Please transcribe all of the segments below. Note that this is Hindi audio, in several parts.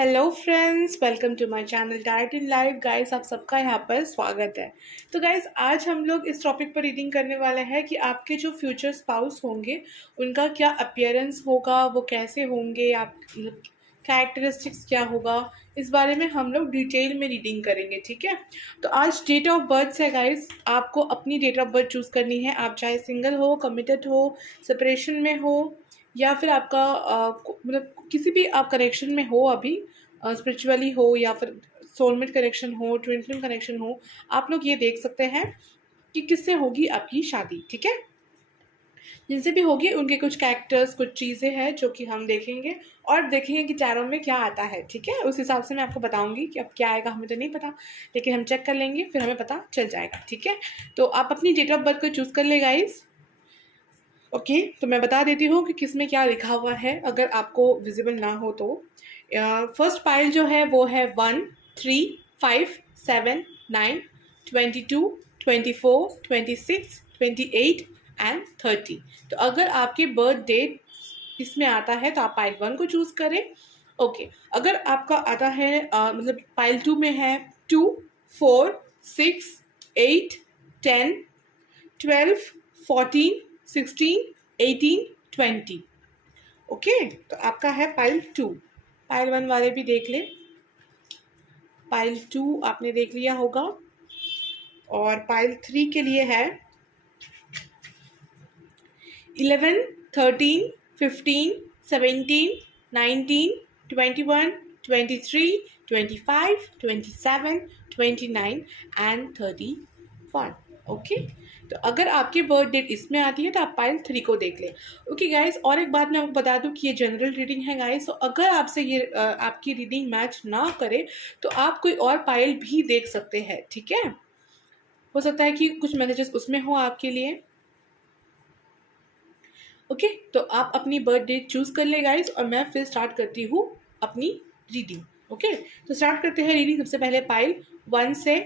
Hello friends, welcome to my channel direct in live. Guys, आप सबका यहाँ पर स्वागत है। तो गाइस, आज हम लोग इस टॉपिक पर रीडिंग करने वाले हैं कि आपके जो फ्यूचर स्पाउस होंगे उनका क्या अपीयरेंस होगा, वो कैसे होंगे, आप कैरेक्टरिस्टिक्स क्या होगा, इस बारे में हम लोग डिटेल में रीडिंग करेंगे। ठीक है, तो आज डेट ऑफ बर्थ है गाइस। आपको अपनी डेट ऑफ बर्थ चूज़ करनी है। आप चाहे सिंगल हो, कमिटेड हो, सेपरेशन में हो, या फिर आपका मतलब किसी भी आप कनेक्शन में हो, अभी स्पिरिचुअली हो या फिर सोलमेट कनेक्शन हो, ट्विन फ्लेम कनेक्शन हो, आप लोग ये देख सकते हैं कि किससे होगी आपकी शादी। ठीक है, जिनसे भी होगी उनके कुछ कैरेक्टर्स, कुछ चीज़ें हैं जो कि हम देखेंगे और देखेंगे कि टैरो में क्या आता है। ठीक है, उस हिसाब से मैं आपको बताऊंगी कि अब क्या आएगा, हमें तो नहीं पता, लेकिन हम चेक कर लेंगे, फिर हमें पता चल जाएगा। ठीक है, तो आप अपनी डेट ऑफ बर्थ को चूज़ कर ले गाइस। ओके, तो मैं बता देती हूँ कि किस में क्या लिखा हुआ है, अगर आपको विजिबल ना हो तो। फर्स्ट पाइल जो है वो है 1, 3, 5, 7, 9, 22, 24, 26, 28 एंड 30। तो अगर आपके बर्थ डेट इसमें आता है तो आप पाइल 1 को चूज़ करें। ओके, अगर आपका आता है मतलब पाइल 2 में है 2, 4, 6, 8, 10, 12, 14, 16, 18, 20। ओके, तो आपका है पाइल 2। पाइल 1 वाले भी देख ले। पाइल 2 आपने देख लिया होगा। और पाइल 3 के लिए है 11, 13, 15, 17, 19, 21, 23, 25, 27, 29 एंड 31। ओके, तो अगर आपकी बर्थ डेट इसमें आती है तो आप पाइल 3 को देख लें। ओके गाइस, और एक बात मैं आपको बता दूं कि ये जनरल रीडिंग है गाइस। तो अगर आपसे ये आपकी रीडिंग मैच ना करे तो आप कोई और पाइल भी देख सकते हैं। ठीक है, हो सकता है कि कुछ मैसेजेस उसमें हो आपके लिए। ओके, तो आप अपनी बर्थ डेट चूज कर ले गाइस, और मैं फिर स्टार्ट करती हूँ अपनी रीडिंग। ओके, तो स्टार्ट करते हैं रीडिंग सबसे पहले पाइल 1 से।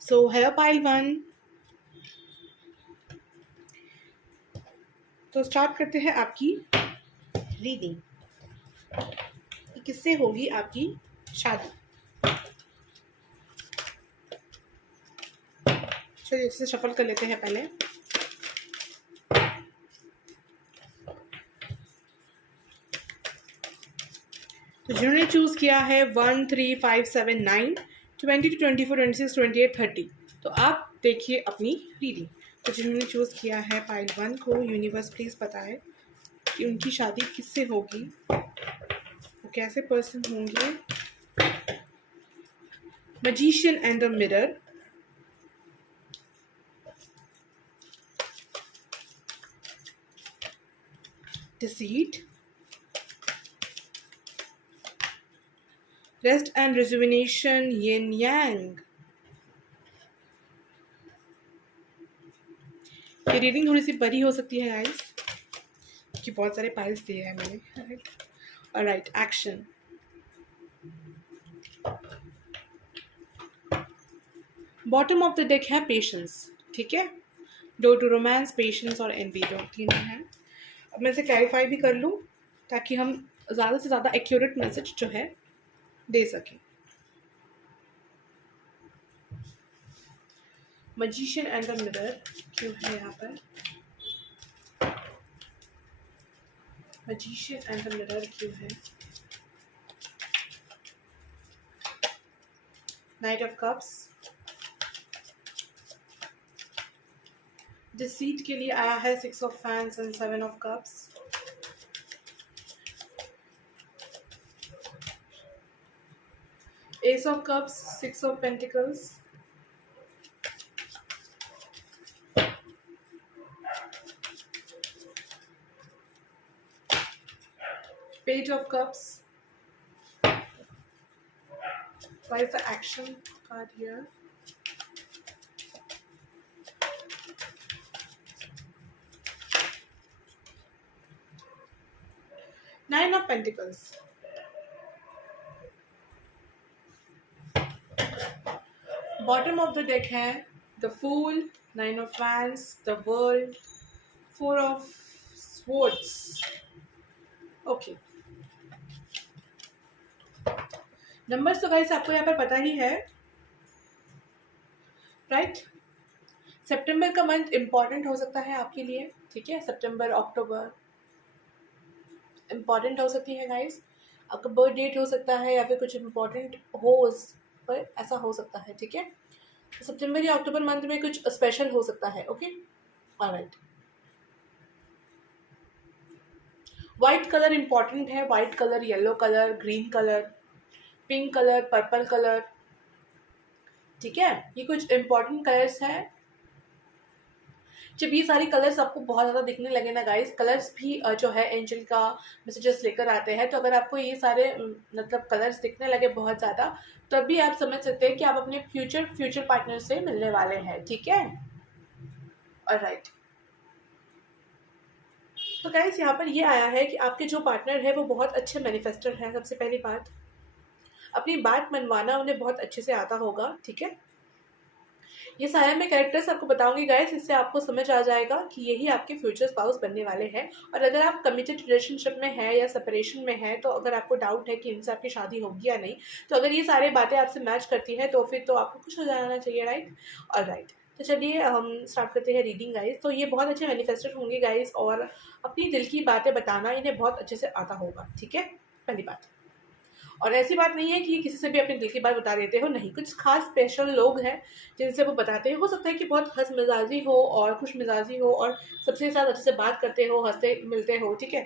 सो है पाइल 1। तो स्टार्ट करते हैं आपकी रीडिंग, किससे होगी आपकी शादी। चलिए इसे शफल कर लेते हैं पहले। तो जिन्होंने चूज किया है 1, 3, 5, 7, 9, 20 to 24, 26, 28, 30, तो आप देखिए अपनी रीडिंग। तो जिन्होंने चूज किया है पाइल 1 को, यूनिवर्स प्लीज बताए कि उनकी शादी किससे होगी, वो कैसे पर्सन होंगे। Magician and the mirror, deceit, rest and rejuvenation, yin yang. ये रीडिंग थोड़ी सी बड़ी हो सकती है गाइस, क्योंकि बहुत सारे पाइल्स दिए हैं मैंने। Alright, action. Bottom of the deck है पेशेंस। ठीक है, डो टू रोमांस, पेशेंस और एनवी, दो तीनों हैं। अब मैं इसे क्लैरिफाई भी कर लूँ ताकि हम ज़्यादा से ज़्यादा एक्यूरेट मैसेज जो है दे सकें। मैजिशियन एंड द मिरर क्यों है यहाँ पर? मैजिशियन एंड द मिरर क्यों है? नाइट ऑफ कप्स, डिसीट के लिए आया है 6 ऑफ फैंस and 7 of cups. Ace of cups, 6 of pentacles, page of cups. Why is the action card here? Nine of Pentacles. Bottom of the deck है the fool, 9 of wands, the world, 4 of swords. Okay, numbers तो गाइस आपको यहाँ पर पता ही है, राइट। सितंबर का मंथ इम्पॉर्टेंट हो सकता है आपके लिए, ठीक है। सितंबर अक्टूबर इम्पॉर्टेंट हो सकती है गाइस, आपका बर्थ डेट हो सकता है या फिर कुछ इम्पॉर्टेंट हो उस पर, ऐसा हो सकता है, ठीक है। सितंबर या अक्टूबर मंथ में कुछ स्पेशल हो सकता है। Okay, alright. White colour important है, white colour, yellow colour, green colour, pink colour, purple colour, ठीक है। ये कुछ इम्पॉर्टेंट कलर्स हैं। जब ये सारे कलर्स आपको बहुत ज़्यादा दिखने लगे ना गाइस, कलर्स भी जो है एंजल का मैसेजेस लेकर आते हैं, तो अगर आपको ये सारे मतलब कलर्स दिखने लगे बहुत ज़्यादा, तभी आप समझ सकते हैं कि आप अपने फ्यूचर पार्टनर से मिलने वाले हैं, ठीक है। ऑलराइट, तो गाइस यहाँ पर ये आया है कि आपके जो पार्टनर है वो बहुत अच्छे मैनिफेस्टर हैं। सबसे पहली बात, अपनी बात मनवाना उन्हें बहुत अच्छे से आता होगा, ठीक है। ये सारे मैं कैरेक्टर्स आपको बताऊंगी गाइस, इससे आपको समझ आ जाएगा कि यही आपके फ्यूचर स्पाउस बनने वाले हैं। और अगर आप कमिटेड रिलेशनशिप में है या सेपरेशन में है, तो अगर आपको डाउट है कि इनसे आपकी शादी होगी या नहीं, तो अगर ये सारी बातें आपसे मैच करती है तो फिर तो आपको खुश हो जाना चाहिए, राइट। और राइट, तो चलिए हम स्टार्ट करते हैं रीडिंग गाइस। तो ये बहुत अच्छे मैनिफेस्टर होंगे गाइस, और अपनी दिल की बातें बताना इन्हें बहुत अच्छे से आता होगा, ठीक है, पहली बात। और ऐसी बात नहीं है कि किसी से भी अपने दिल की बात बता देते हो, नहीं, कुछ खास स्पेशल लोग हैं जिनसे वो बताते हैं। हो सकता है कि बहुत हंस मिजाजी हो और खुश मिजाजी हो और सबसे साथ अच्छे से बात करते हो, हंसते मिलते हो, ठीक है।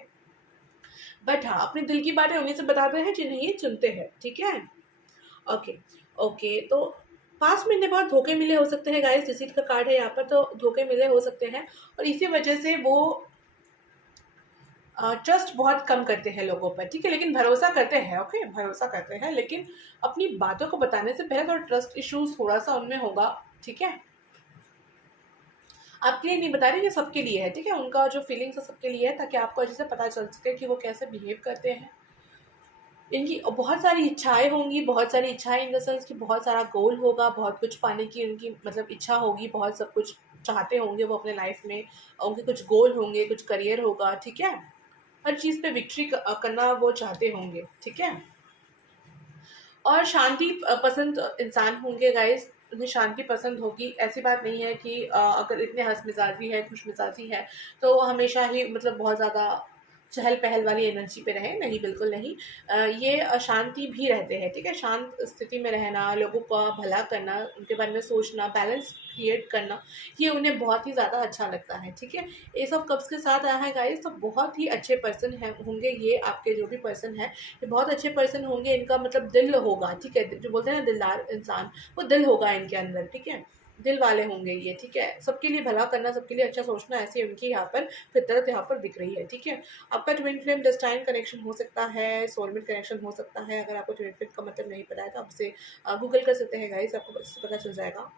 बट हाँ, अपने दिल की बातें उन्हीं से बताते हैं जिन्हें ये चुनते हैं, ठीक है। ओके, ओके, तो पास्ट में इन्हें बहुत धोखे मिले हो सकते हैं गाइस, डिसीट का कार्ड है यहाँ पर, तो धोखे मिले हो सकते हैं और इसी वजह से वो ट्रस्ट बहुत कम करते हैं लोगों पर, ठीक है। लेकिन भरोसा करते हैं, ओके, भरोसा करते हैं, लेकिन अपनी बातों को बताने से पहले थोड़ा ट्रस्ट इश्यूज थोड़ा सा उनमें होगा, ठीक है। आपके लिए नहीं बता रही, ये सबके लिए है, ठीक है। उनका जो फीलिंग्स है सबके लिए है, ताकि आपको अच्छे से पता चल सके कि वो कैसे बिहेव करते हैं। इनकी बहुत सारी इच्छाएं होंगी, बहुत सारी इच्छाएं इन द सेंस कि बहुत सारा गोल होगा, बहुत कुछ पाने की उनकी मतलब इच्छा होगी, बहुत सब कुछ चाहते होंगे वो अपने लाइफ में। उनके कुछ गोल होंगे, कुछ करियर होगा, ठीक है। हर चीज़ पे विक्ट्री करना वो चाहते होंगे, ठीक है। और शांति पसंद इंसान होंगे गाइस, उन्हें शांति पसंद होगी। ऐसी बात नहीं है कि अगर इतने हंस मिजाजी है, खुश मिजाजी है, तो हमेशा ही मतलब बहुत ज़्यादा चहल पहल वाली एनर्जी पे रहे, नहीं, बिल्कुल नहीं। ये शांति भी रहते हैं, ठीक है। शांत स्थिति में रहना, लोगों का भला करना, उनके बारे में सोचना, बैलेंस क्रिएट करना, ये उन्हें बहुत ही ज़्यादा अच्छा लगता है, ठीक है। एस ऑफ कप्स के साथ आया है गाइस, तो बहुत ही अच्छे पर्सन है होंगे ये आपके, जो भी पर्सन है ये बहुत अच्छे पर्सन होंगे। इनका मतलब दिल होगा, ठीक है, जो बोलते हैं ना दिलदार इंसान, वो दिल होगा इनके अंदर, ठीक है। दिल वाले होंगे ये, ठीक है। सबके लिए भला करना, सबके लिए अच्छा सोचना, ऐसी उनकी यहाँ पर फितरत यहाँ पर दिख रही है, ठीक है। आपका ट्विन फ्लेम डेस्टाइन कनेक्शन हो सकता है, सोलमेट कनेक्शन हो सकता है। अगर आपको ट्विन फ्लेम का मतलब नहीं पता है तो आप उसे गूगल कर सकते हैं गाइस, आपको इससे पता चल जाएगा,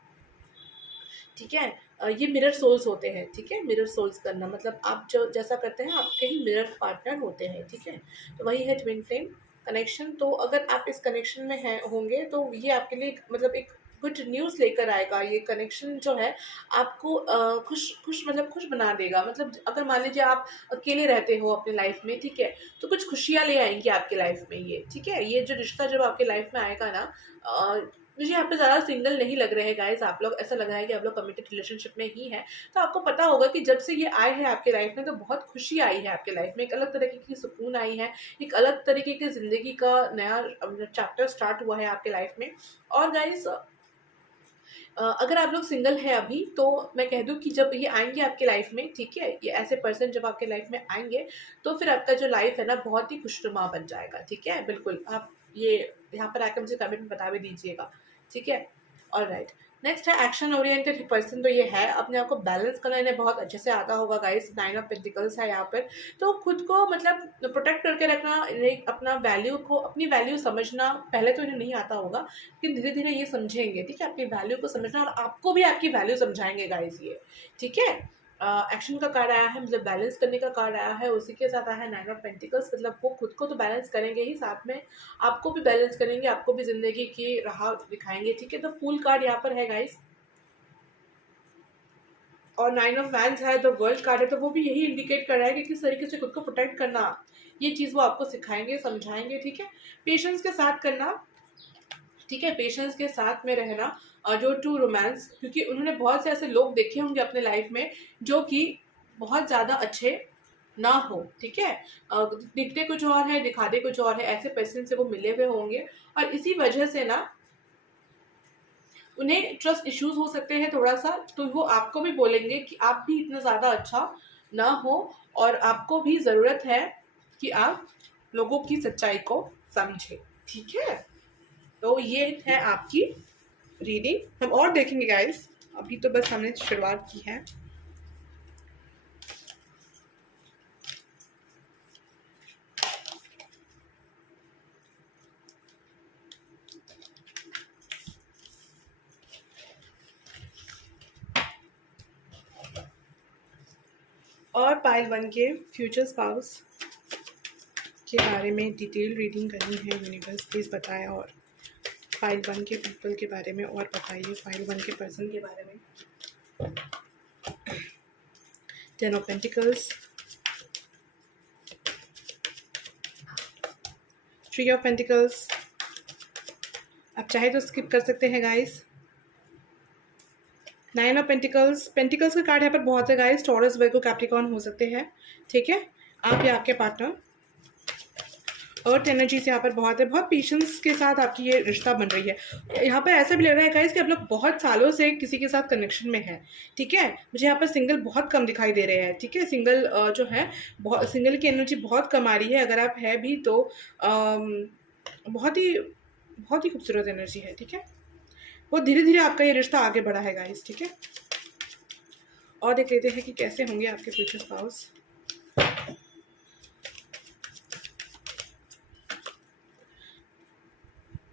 ठीक है। ये मिरर सोल्स होते हैं, ठीक है। मिरर सोल्स करना मतलब आप जो जैसा करते हैं आपके ही मिरर पार्टनर होते हैं, ठीक है। तो वही है ट्विन फ्लेम कनेक्शन। तो अगर आप इस कनेक्शन में हैं होंगे तो ये आपके लिए मतलब एक गुड न्यूज़ लेकर आएगा। ये कनेक्शन जो है आपको खुश खुश मतलब खुश बना देगा। मतलब अगर मान लीजिए आप अकेले रहते हो अपने लाइफ में, ठीक है, तो कुछ खुशियाँ ले आएंगी आपके लाइफ में ये, ठीक है। ये जो रिश्ता जब आपके लाइफ में आएगा ना, मुझे यहाँ पे ज़्यादा सिंगल नहीं लग रहे हैं गाइस आप लोग, ऐसा लग रहा है कि आप लोग कमिटेड रिलेशनशिप में ही हैं। तो आपको पता होगा कि जब से ये आए हैं आपके लाइफ में तो बहुत खुशी आई है आपके लाइफ में, एक अलग तरीके की सुकून आई है, एक अलग तरीके की ज़िंदगी का नया चैप्टर स्टार्ट हुआ है आपके लाइफ में। और गाइस अगर आप लोग सिंगल हैं अभी, तो मैं कह दूं कि जब ये आएंगे आपके लाइफ में, ठीक है, ये ऐसे पर्सन जब आपके लाइफ में आएंगे तो फिर आपका जो लाइफ है ना बहुत ही खुशनुमा बन जाएगा, ठीक है। बिल्कुल, आप ये यहाँ पर आकर मुझे कमेंट में बता भी दीजिएगा, ठीक है। ऑलराइट, नेक्स्ट है एक्शन ओरिएंटेड पर्सन। तो ये है अपने आप को बैलेंस करना इन्हें बहुत अच्छे से आता होगा गाइस। 9 ऑफ पेंटिकल्स है यहाँ पर, तो खुद को मतलब प्रोटेक्ट करके रखना, इन्हें अपना वैल्यू को, अपनी वैल्यू समझना, पहले तो इन्हें नहीं आता होगा लेकिन धीरे धीरे ये समझेंगे, ठीक है। अपनी वैल्यू को समझना और आपको भी आपकी वैल्यू समझाएंगे गाइस ये, ठीक है। एक्शन का कार्ड आया है, मतलब बैलेंस करने का कार्ड आया है। उसी के साथ आया है 9 ऑफ पेंटिकल्स, मतलब वो खुद को तो बैलेंस करेंगे ही, साथ में आपको भी बैलेंस करेंगे, आपको भी जिंदगी की राह दिखाएंगे, ठीक है। तो फूल कार्ड यहाँ पर है गाइस, और 9 ऑफ वैंड्स है, तो वर्ल्ड कार्ड है, तो वो भी यही इंडिकेट कर रहा है कि किस तरीके से खुद को प्रोटेक्ट करना, ये चीज़ वो आपको सिखाएंगे, समझाएंगे, ठीक है। पेशेंस के साथ करना, ठीक है, पेशेंस के साथ में रहना। और जो टू रोमांस, क्योंकि उन्होंने बहुत से ऐसे लोग देखे होंगे अपने लाइफ में जो कि बहुत ज़्यादा अच्छे ना हो, ठीक है। दिखते कुछ और है, दिखाते कुछ और है, ऐसे पर्सन से वो मिले हुए होंगे, और इसी वजह से ना उन्हें ट्रस्ट इश्यूज हो सकते हैं थोड़ा सा, तो वो आपको भी बोलेंगे कि आप भी इतना ज़्यादा अच्छा ना हो, और आपको भी ज़रूरत है कि आप लोगों की सच्चाई को समझे, ठीक है। तो ये है आपकी रीडिंग। हम और देखेंगे गाइस, अभी तो बस हमने शुरुआत की है। और पाइल 1 के फ्यूचर स्पाउस के बारे में डिटेल रीडिंग करनी है, यूनिवर्स प्लीज़ बताएं। और पाइल 1 के पीपल के बारे में और बताइए, पाइल 1 के पर्सन के बारे में। 10 ऑफ पेंटिकल्स, 3 ऑफ पेंटिकल्स, आप चाहे तो स्किप कर सकते हैं गाइस। 9 ऑफ पेंटिकल्स, पेंटिकल्स का कार्ड यहाँ पर बहुत है गाइस, टॉरस, वर्गो, कैप्रिकॉर्न हो सकते हैं, ठीक है, आप या आपके पार्टनर। अर्थ एनर्जीज यहाँ पर बहुत है, बहुत पेशेंस के साथ आपकी ये रिश्ता बन रही है। यहाँ पर ऐसा भी लग रहा है गाइस कि आप लोग बहुत सालों से किसी के साथ कनेक्शन में हैं, ठीक है। मुझे यहाँ पर सिंगल बहुत कम दिखाई दे रहे हैं, ठीक है। सिंगल जो है, बहुत सिंगल की एनर्जी बहुत कम आ रही है। अगर आप है भी तो बहुत ही खूबसूरत एनर्जी है, ठीक है। बहुत धीरे धीरे आपका ये रिश्ता आगे बढ़ा है गाइस, ठीक है। और देख लेते हैं कि कैसे होंगे आपके फ्यूचर स्पाउस।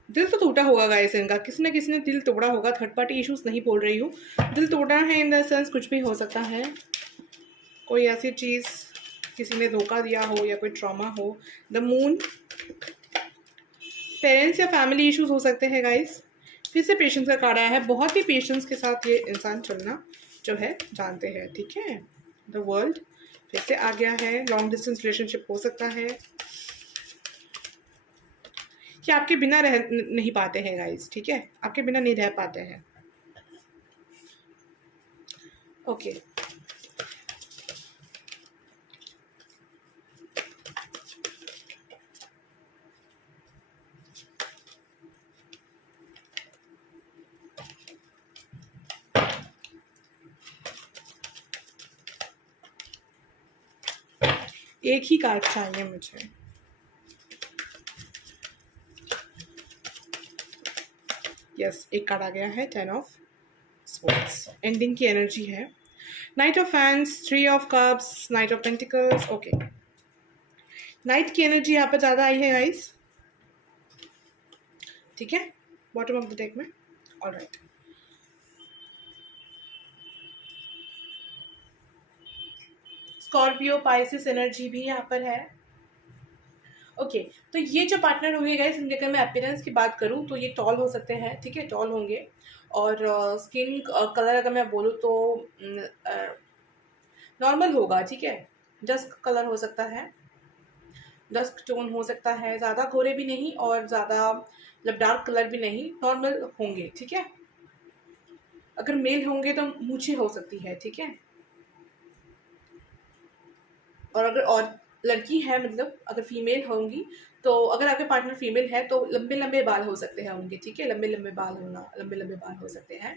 दिल तो टूटा होगा गाइस इनका, किसी न किसी ने दिल तोड़ा होगा। थर्ड पार्टी इश्यूज नहीं बोल रही हूँ, दिल तोड़ा है इन द सेंस कुछ भी हो सकता है। कोई ऐसी चीज़ किसी ने धोखा दिया हो या कोई ट्रॉमा हो। द मून, पेरेंट्स या फैमिली इश्यूज हो सकते हैं गाइस। फिर से पेशेंस का कार्ड आया है, बहुत ही पेशेंस के साथ ये इंसान चलना जो है जानते हैं, ठीक है। द वर्ल्ड फिर से आ गया है, लॉन्ग डिस्टेंस रिलेशनशिप हो सकता है कि आपके बिना रह नहीं पाते हैं गाइस, ठीक है, आपके बिना नहीं रह पाते हैं। ओके एक ही कार्ड चाहिए मुझे। यस, एक कार्ड आ गया है, 10 ऑफ स्पोर्ट्स, एंडिंग की एनर्जी है। Night of fans, 3 of cups, night of pentacles. Okay, night की एनर्जी यहाँ पर ज़्यादा आई है गाइस, ठीक है, बॉटम ऑफ द डेक में। ऑलराइट, स्कॉर्पियो, पाइसिस एनर्जी भी यहाँ पर है। ओके, तो ये जो पार्टनर होंगे गाइस, इनके अगर मैं अपीयरेंस की बात करूँ तो ये टॉल हो सकते हैं, ठीक है, टॉल होंगे। और स्किन कलर अगर मैं बोलूँ तो नॉर्मल होगा, ठीक है, डस्क कलर हो सकता है, डस्क टोन हो सकता है, ज़्यादा गोरे भी नहीं और ज़्यादा मतलब डार्क कलर भी नहीं, नॉर्मल होंगे, ठीक है। अगर मेल होंगे तो मूछें हो सकती है, ठीक है। और अगर और लड़की है, मतलब अगर फीमेल होंगी, तो अगर आपके पार्टनर फीमेल है तो लंबे लंबे बाल हो सकते हैं उनके, ठीक है, लंबे लंबे बाल होना, लंबे लंबे बाल हो सकते हैं,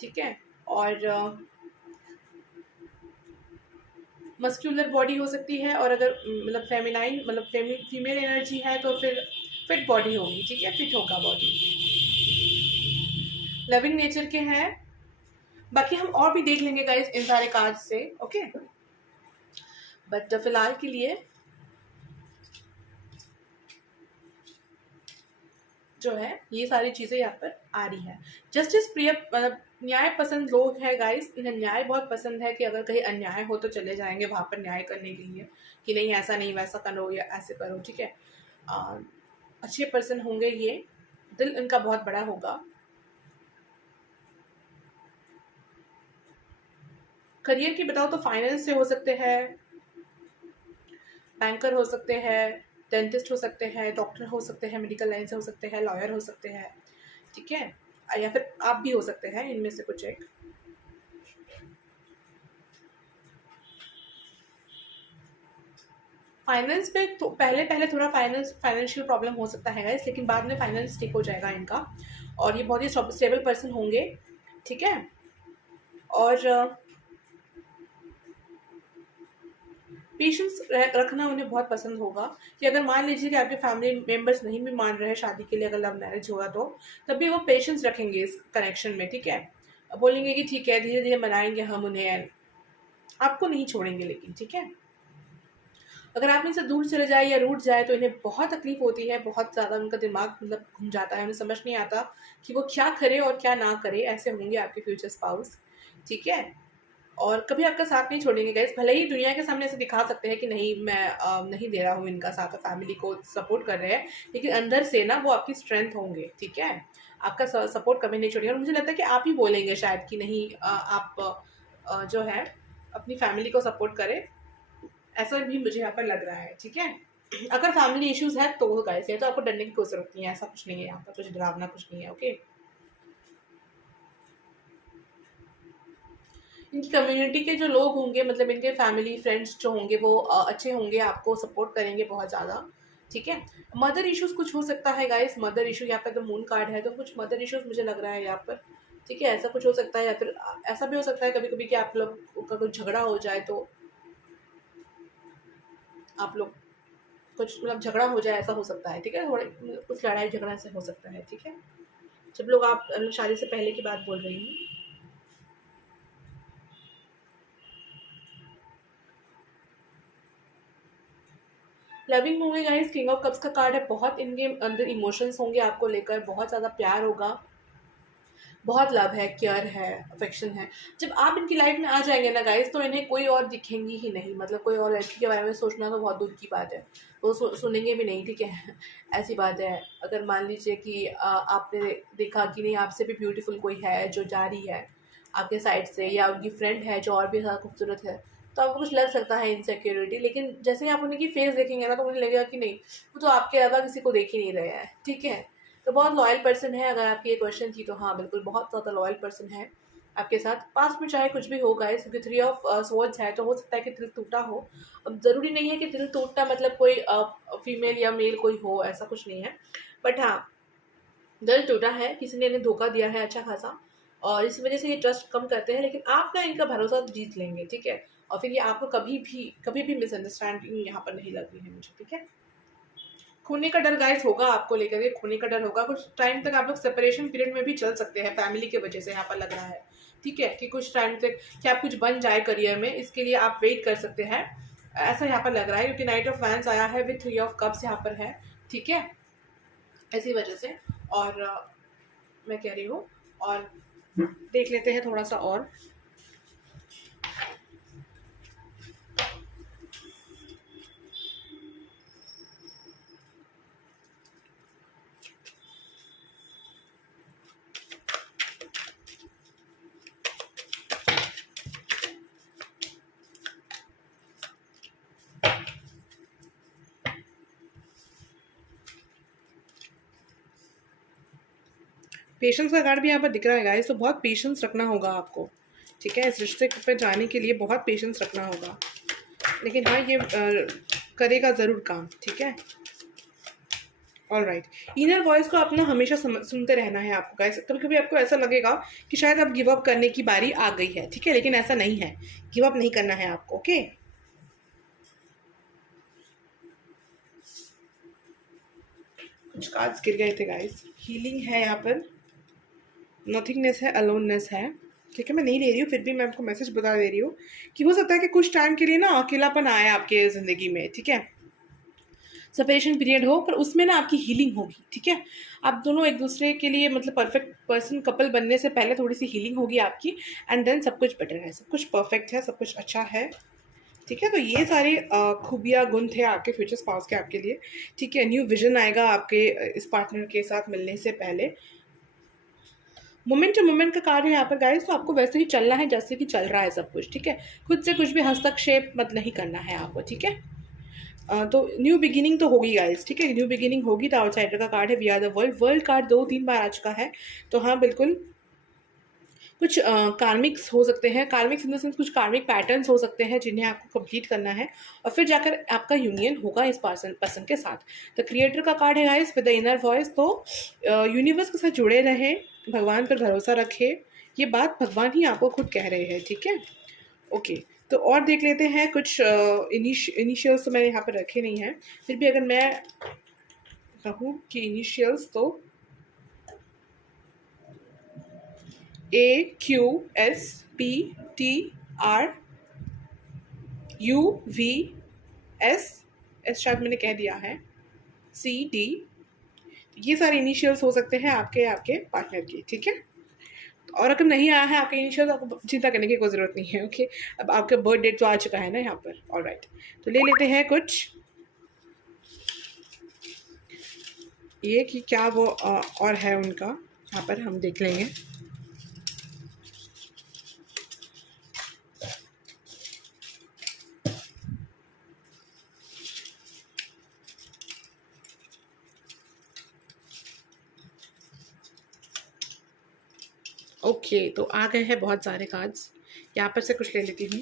ठीक है। और मस्क्यूलर बॉडी हो सकती है, और अगर मतलब फेमिनाइन मतलब फीमेल एनर्जी है तो फिर फिट बॉडी होगी, ठीक है, फिट होगा बॉडी, लविंग नेचर के हैं। बाकी हम और भी देख लेंगे गाइस इन सारे कार्ड से, ओके। बट फिलहाल के लिए जो है ये सारी चीज़ें यहाँ पर आ रही है। जस्टिस प्रिय मतलब न्याय पसंद लोग हैं गाइस, इन्हें न्याय बहुत पसंद है कि अगर कहीं अन्याय हो तो चले जाएंगे वहाँ पर न्याय करने के लिए कि नहीं ऐसा नहीं वैसा करो या ऐसे करो, ठीक है। अच्छे पर्सन होंगे ये, दिल इनका बहुत बड़ा होगा। करियर की बताओ तो फाइनेंस से हो सकते हैं, बैंकर हो सकते हैं, डेंटिस्ट हो सकते हैं, डॉक्टर हो सकते हैं, मेडिकल लाइन से हो सकते हैं, लॉयर हो सकते हैं, ठीक है, या फिर आप भी हो सकते हैं, इनमें से कुछ एक। फाइनेंस पे तो पहले पहले थोड़ा फाइनेंशियल प्रॉब्लम हो सकता है गाइस, लेकिन बाद में फाइनेंस ठीक हो जाएगा इनका और ये बहुत ही स्टेबल पर्सन होंगे, ठीक है। और पेशेंस रखना उन्हें बहुत पसंद होगा कि अगर मान लीजिए कि आपके फैमिली मेंबर्स नहीं भी मान रहे हैं शादी के लिए, अगर लव मैरिज होगा तो तब भी वो पेशेंस रखेंगे इस कनेक्शन में, ठीक है। बोलेंगे कि ठीक है धीरे धीरे मनाएंगे हम उन्हें, आपको नहीं छोड़ेंगे लेकिन, ठीक है। अगर आप इनसे दूर चले जाए या रूठ जाए तो इन्हें बहुत तकलीफ होती है, बहुत ज़्यादा उनका दिमाग मतलब घूम जाता है, उन्हें समझ नहीं आता कि वो क्या करे और क्या ना करे। ऐसे होंगे आपके फ्यूचर स्पाउस, ठीक है। और कभी आपका साथ नहीं छोड़ेंगे गाइस, भले ही दुनिया के सामने ऐसे दिखा सकते हैं कि नहीं मैं नहीं दे रहा हूँ इनका साथ, फैमिली को सपोर्ट कर रहे हैं, लेकिन अंदर से ना वो आपकी स्ट्रेंथ होंगे, ठीक है। आपका सपोर्ट कभी नहीं छोड़ेंगे और मुझे लगता है कि आप ही बोलेंगे शायद कि नहीं आप जो है अपनी फैमिली को सपोर्ट करें, ऐसा भी मुझे यहाँ पर लग रहा है, ठीक है। अगर फैमिली इश्यूज है तो गाइस ये तो आपको डरने की कोई जरूरत नहीं है, ऐसा कुछ नहीं है यहाँ पर, कुछ डरावना कुछ नहीं है, ओके। इनकी कम्युनिटी के जो लोग होंगे मतलब इनके फैमिली फ्रेंड्स जो होंगे वो अच्छे होंगे, आपको सपोर्ट करेंगे बहुत ज़्यादा, ठीक है। मदर इश्यूज कुछ हो सकता है गाइस, मदर इशू यहाँ पर तो मून कार्ड है तो कुछ मदर इश्यूज मुझे लग रहा है यहाँ पर, ठीक है। ऐसा कुछ हो सकता है या फिर ऐसा भी हो सकता है कभी कभी कि आप लोग का कुछ झगड़ा हो जाए तो आप लोग कुछ मतलब झगड़ा हो जाए, ऐसा हो सकता है, ठीक है। थोड़े कुछ लड़ाई झगड़ा से हो सकता है, ठीक है। जब लोग आप शादी से पहले की बात बोल रही हूँ। लविंग होंगे गाइस, किंग ऑफ कप्स का कार्ड है, बहुत इनके अंदर इमोशंस होंगे आपको लेकर, बहुत ज़्यादा प्यार होगा, बहुत लव है, केयर है, अफेक्शन है। जब आप इनकी लाइफ में आ जाएंगे ना गाइस तो इन्हें कोई और दिखेंगी ही नहीं, मतलब कोई और लड़की के बारे में सोचना तो बहुत दूर की बात है, वो सुनेंगे भी नहीं, ठीक है। ऐसी बात है। अगर मान लीजिए कि आपने देखा कि नहीं आपसे भी ब्यूटीफुल कोई है जो जा रही है आपके साइड से, या उनकी फ्रेंड है जो और भी ज़्यादा खूबसूरत है, तो आपको कुछ लग सकता है इनसिक्योरिटी, लेकिन जैसे ही आप उनकी फेस देखेंगे ना तो मुझे लगेगा कि नहीं वो तो आपके अलावा किसी को देख ही नहीं रहे हैं, ठीक है। तो बहुत लॉयल पर्सन है, अगर आपकी ये क्वेश्चन थी तो हाँ बिल्कुल बहुत ज़्यादा लॉयल पर्सन है आपके साथ। पास में चाहे कुछ भी हो गाइस, क्योंकि 3 ऑफ स्वॉर्ड्स है तो हो सकता है कि दिल टूटा हो। अब ज़रूरी नहीं है कि दिल टूटना मतलब कोई फीमेल या मेल कोई हो, ऐसा कुछ नहीं है, बट हाँ दिल टूटा है, किसी ने इन्हें धोखा दिया है अच्छा खासा और इस वजह से ये ट्रस्ट कम करते हैं, लेकिन आप ना इनका भरोसा जीत लेंगे, ठीक है। और फिर ये आपको कभी भी मिसअंडरस्टैंडिंग यहाँ पर नहीं लग रही है मुझे, ठीक है। खोने का डर गाइस होगा आपको लेकर के, खोने का डर होगा, कुछ टाइम तक आप लोग सेपरेशन पीरियड में भी चल सकते हैं फैमिली के वजह से, यहाँ पर लग रहा है, ठीक है, कि कुछ टाइम तक कि आप कुछ बन जाए करियर में, इसके लिए आप वेट कर सकते हैं, ऐसा यहाँ पर लग रहा है, क्योंकि नाइट ऑफ वैंस आया है विथ 3 ऑफ कप्स यहाँ पर है, ठीक है, ऐसी वजह से। और मैं कह रही हूँ और देख लेते हैं थोड़ा सा और। पेशेंस का कार्ड भी यहाँ पर दिख रहा है गाइस, तो बहुत पेशेंस रखना होगा आपको, ठीक है। इस रिश्ते पर जाने के लिए बहुत पेशेंस रखना होगा, लेकिन हाँ ये करेगा ज़रूर काम, ठीक है। ऑल राइट, इनर वॉइस को अपना हमेशा सुनते रहना है आपको गाइस। कभी कभी आपको ऐसा लगेगा कि शायद अब गिव अप करने की बारी आ गई है, ठीक है, लेकिन ऐसा नहीं है, गिव अप नहीं करना है आपको, ओके। कुछ कार्ड्स गिर गए थे गाइस, हीलिंग है यहाँ पर, नथिंगनेस है, अलोननेस है, ठीक है। मैं नहीं ले रही हूँ फिर भी मैं आपको मैसेज बता दे रही हूँ कि हो सकता है कि कुछ टाइम के लिए ना अकेलापन आए आपके ज़िंदगी में, ठीक है। सेपरेशन पीरियड हो, पर उसमें ना आपकी हीलिंग होगी, ठीक है। आप दोनों एक दूसरे के लिए मतलब परफेक्ट पर्सन कपल बनने से पहले थोड़ी सी हीलिंग होगी आपकी, एंड देन सब कुछ बेटर है, सब कुछ परफेक्ट है, सब कुछ अच्छा है, ठीक है। तो ये सारे खूबियाँ गुण थे आपके फ्यूचर स्पाउस के आपके लिए, ठीक है। न्यू विजन आएगा आपके इस पार्टनर के साथ मिलने से पहले। मोमेंट टू मोमेंट का कार्य है यहाँ पर गाइस, तो आपको वैसे ही चलना है जैसे कि चल रहा है सब कुछ, ठीक है। खुद से कुछ भी हस्तक्षेप मत नहीं करना है आपको, ठीक है। तो न्यू बिगिनिंग तो होगी गाइस, ठीक है, न्यू बिगिनिंग होगी। द आउटसाइडर का कार्ड है, we are the world, world card 2-3 बार आ चुका है, तो हाँ बिल्कुल कुछ कार्मिक्स हो सकते हैं, कार्मिक्स इन द सेंस कुछ कार्मिक पैटर्न्स हो सकते हैं जिन्हें आपको कंप्लीट करना है, और फिर जाकर आपका यूनियन होगा इस पर्सन के साथ। द क्रिएटर का कार्ड है guys with the inner voice, तो यूनिवर्स के साथ जुड़े रहें, भगवान पर भरोसा रखें, ये बात भगवान ही आपको खुद कह रहे हैं, ठीक है। ओके, तो और देख लेते हैं कुछ इनिशियल्स, तो मैंने यहाँ पर रखे नहीं हैं, फिर भी अगर मैं कहूँ कि इनिशियल्स, तो AQSPTRUVS, एस शायद मैंने कह दिया है, CD, ये सारे इनिशियल्स हो सकते हैं आपके आपके पार्टनर की, ठीक है। और अगर नहीं आया है आपके इनिशियल्स, आपको चिंता करने की कोई ज़रूरत नहीं है, ओके। अब आपका बर्थ डेट तो आ चुका है ना यहाँ पर, ऑलराइट। तो ले लेते हैं कुछ ये कि क्या वो और है उनका, यहाँ पर हम देख लेंगे। ओके, तो आ गए हैं बहुत सारे कार्ड्स, यहाँ पर से कुछ ले लेती हूँ।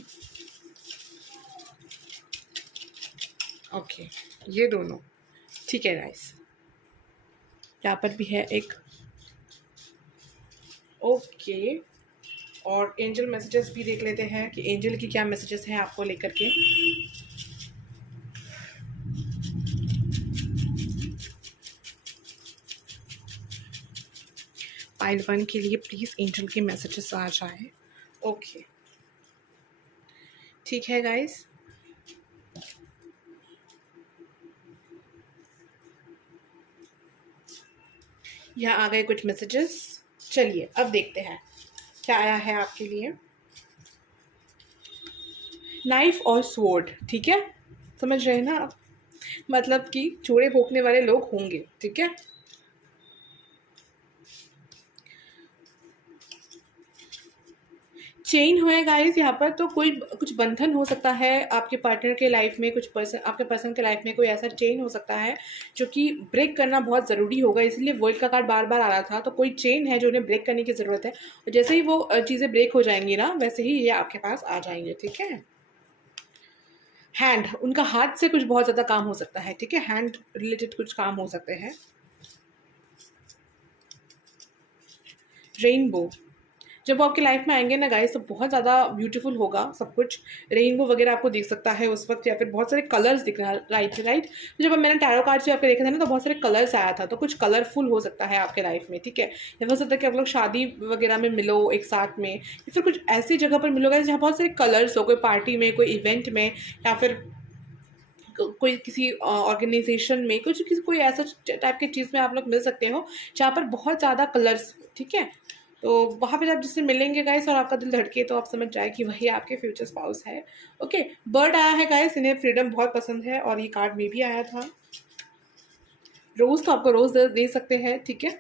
ओके, ये दोनों, ठीक है गाइस, यहाँ पर भी है एक। ओके, और एंजल मैसेजेस भी देख लेते हैं कि एंजल की क्या मैसेजेस हैं आपको लेकर के। पाइल 1 के लिए प्लीज़ एंजल के मैसेजेस आ जाए। ओके, ठीक है गाइस, यहाँ आ गए कुछ मैसेजेस। चलिए अब देखते हैं क्या आया है आपके लिए। नाइफ और स्वॉर्ड, ठीक है, समझ रहे हैं ना आप, मतलब कि चूड़े भोंकने वाले लोग होंगे, ठीक है। चेन है गाइस यहाँ पर, तो कोई कुछ बंधन हो सकता है आपके पार्टनर के लाइफ में, कुछ पर्सन आपके पर्सन के लाइफ में कोई ऐसा चेन हो सकता है जो कि ब्रेक करना बहुत ज़रूरी होगा, इसलिए वर्ल्ड का कार्ड बार बार आ रहा था। तो कोई चेन है जो उन्हें ब्रेक करने की ज़रूरत है, और जैसे ही वो चीज़ें ब्रेक हो जाएंगी ना, वैसे ही ये आपके पास आ जाएंगे, ठीक है। हैंड, उनका हाथ से कुछ बहुत ज़्यादा काम हो सकता है, ठीक है, हैंड रिलेटेड कुछ काम हो सकते हैं। रेनबो, जब वो आपकी लाइफ में आएंगे ना गाइस, तो बहुत ज़्यादा ब्यूटीफुल होगा सब कुछ, रेनबो वगैरह आपको दिख सकता है उस वक्त, या फिर बहुत सारे कलर्स दिख रहा है, राइट राइट। तो जब मैंने टैरो कार्ड से आपके देखे थे ना, तो बहुत सारे कलर्स आया था, तो कुछ कलरफुल हो सकता है आपके लाइफ में, ठीक है। या हो सकता है कि आप लोग शादी वगैरह में मिलो एक साथ में, या फिर कुछ ऐसी जगह पर मिलोगे जहाँ बहुत सारे कलर्स हो, कोई पार्टी में, कोई इवेंट में, या फिर कोई किसी ऑर्गेनाइजेशन में, कुछ किसी कोई ऐसा टाइप की चीज़ में आप लोग मिल सकते हो जहाँ पर बहुत ज़्यादा कलर्स, ठीक है। तो वहाँ पे जब जिससे मिलेंगे गाइस और आपका दिल धड़के, तो आप समझ जाए कि वही आपके फ्यूचर स्पाउस है। ओके, बर्ड आया है गाइस, इन्हें फ्रीडम बहुत पसंद है, और ये कार्ड में भी आया था। रोज़, तो आपको रोज़ दे सकते हैं, ठीक है।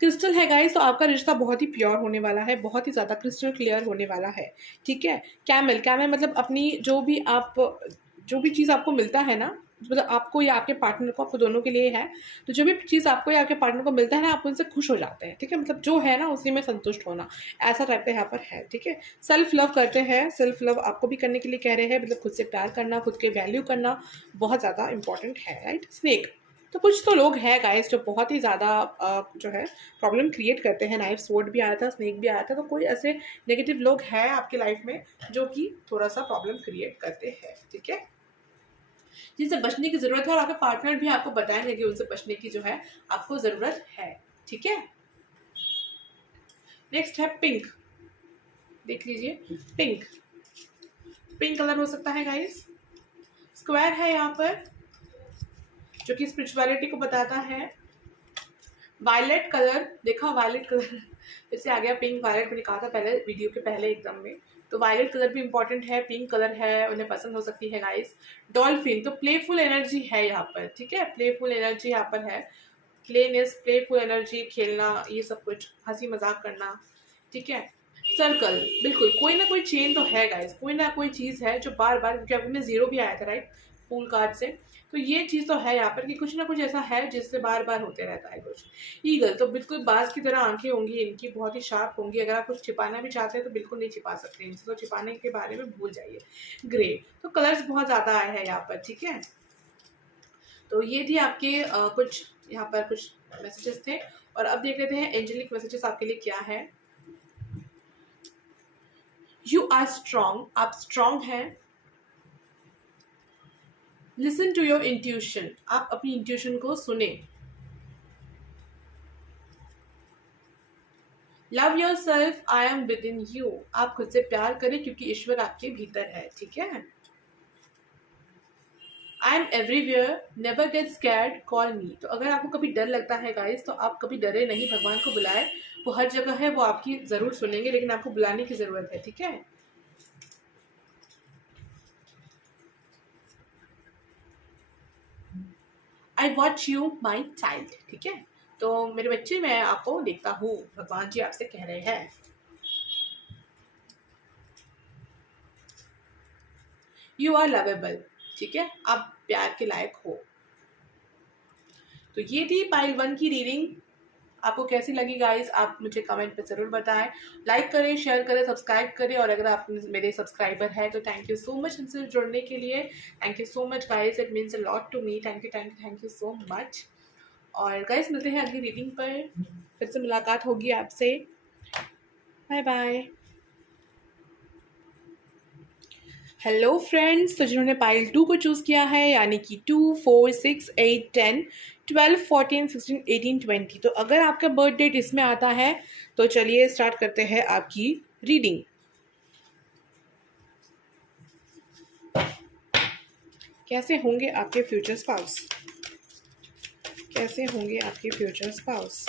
क्रिस्टल है गाइस, तो आपका रिश्ता बहुत ही प्योर होने वाला है, बहुत ही ज़्यादा क्रिस्टल क्लियर होने वाला है, ठीक है। कैमल, कैमल मतलब अपनी जो भी चीज़ आपको मिलता है ना, मतलब आपको या आपके पार्टनर को, आपको दोनों के लिए है, तो जो भी चीज़ आपको या आपके पार्टनर को मिलता है ना, आप उनसे खुश हो जाते हैं, ठीक है। मतलब जो है ना उसी में संतुष्ट होना, ऐसा टाइप का यहाँ पर है, ठीक है। सेल्फ लव करते हैं, सेल्फ लव आपको भी करने के लिए कह रहे हैं, मतलब खुद से प्यार करना, खुद के वैल्यू करना बहुत ज़्यादा इंपॉर्टेंट है, राइट। स्नेक, तो कुछ तो लोग हैं गाइस जो बहुत ही ज़्यादा जो है प्रॉब्लम क्रिएट करते हैं। नाइफ स्वॉर्ड भी आया था, स्नेक भी आया था, तो कोई ऐसे नेगेटिव लोग हैं आपकी लाइफ में जो कि थोड़ा सा प्रॉब्लम क्रिएट करते हैं, ठीक है, जिनसे बचने की ज़रूरत है, और आपके पार्टनर भी आपको बताएंगे कि उनसे बचने की जो है आपको ज़रूरत है, ठीक है। नेक्स्ट है पिंक, देख लीजिए, पिंक, पिंक कलर हो सकता है गाइस, स्क्वायर है यहाँ पर, जो कि स्पिरिचुअलिटी को बताता है। वायलेट कलर, देखा वायलेट कलर फिर से आ गया, पिंक वायलेट मैंने कहा था पहले वीडियो के पहले एकदम में। तो वायलेट कलर भी इंपॉर्टेंट है, पिंक कलर है, उन्हें पसंद हो सकती है गाइस। डॉल्फिन, तो प्लेफुल एनर्जी है यहाँ पर, ठीक है, प्लेफुल एनर्जी यहाँ पर है। प्लेनेस, प्लेफुल एनर्जी, खेलना, ये सब कुछ, हंसी मजाक करना, ठीक है। सर्कल, बिल्कुल कोई ना कोई चेन तो है गाइस, कोई ना कोई चीज है जो बार बार, क्योंकि अभी में जीरो भी आया था राइट फूल कार्ड से, तो ये चीज तो है यहाँ पर कि कुछ ना कुछ ऐसा है जिससे बार बार होते रहता है कुछ। ईगल, तो बिल्कुल बाज की तरह आंखें होंगी इनकी, बहुत ही शार्प होंगी, अगर आप कुछ छिपाना भी चाहते हैं तो बिल्कुल नहीं छिपा सकते इनसे, तो छिपाने के बारे में भूल जाइए। ग्रे, तो कलर्स बहुत ज्यादा आए हैं यहाँ पर, ठीक है। तो ये थी आपके कुछ यहाँ पर कुछ मैसेजेस थे, और अब देख लेते हैं एंजेलिक मैसेजेस आपके लिए क्या है। यू आर स्ट्रॉन्ग, आप स्ट्रॉन्ग हैं। लिसन टू योर इंट्यूशन, आप अपनी इंट्यूशन को सुने। Love your self, I am with in you, आप खुद से प्यार करें क्योंकि ईश्वर आपके भीतर है, ठीक है। I am everywhere, never get scared, call मी, तो अगर आपको कभी डर लगता है गाइस तो आप कभी डरे नहीं, भगवान को बुलाए, वो हर जगह है, वो आपकी जरूर सुनेंगे, लेकिन आपको बुलाने की जरूरत है, ठीक है। I watch you my child, ठीक है, तो मेरे बच्चे, मैं आपको देखता हूँ, भगवान जी आपसे कह रहे हैं। यू आर लवेबल, ठीक है, आप प्यार के लायक हो। तो ये थी पाइल 1 की रीडिंग, आपको कैसी लगी गाइस, आप मुझे कमेंट पे ज़रूर बताएं। लाइक करें, शेयर करें, सब्सक्राइब करें, और अगर आप मेरे सब्सक्राइबर हैं तो थैंक यू सो मच हमसे जुड़ने के लिए। Thank you so much guys, it means a lot to me, thank you thank you thank you so much. और गाइस मिलते हैं अगली रीडिंग पर, फिर से मुलाकात होगी आपसे। Bye bye. हेलो फ्रेंड्स, तो जिन्होंने पाइल 2 को चूज़ किया है, यानी कि 2, 4, 6, 8, 10, 12, 14, 16, 18, 20, तो अगर आपका बर्थ डेट इसमें आता है तो चलिए स्टार्ट करते हैं आपकी रीडिंग। कैसे होंगे आपके फ्यूचर स्पाउस, कैसे होंगे आपके future spouse.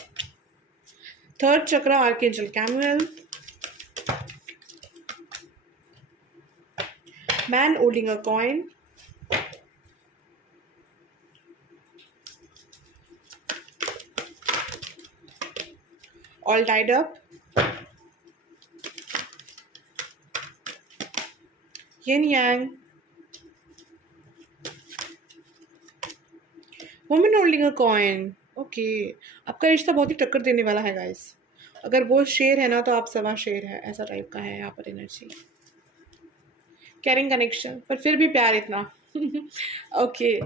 Third chakra, archangel Camael, man holding a coin, all tied up, yin yang, women holding a coin. Okay, आपका रिश्ता बहुत ही टक्कर देने वाला है गाइस, अगर वो शेर है ना तो आप सवा शेर है, ऐसा टाइप का है यहाँ पर एनर्जी। कैरिंग कनेक्शन, पर फिर भी प्यार इतना ओके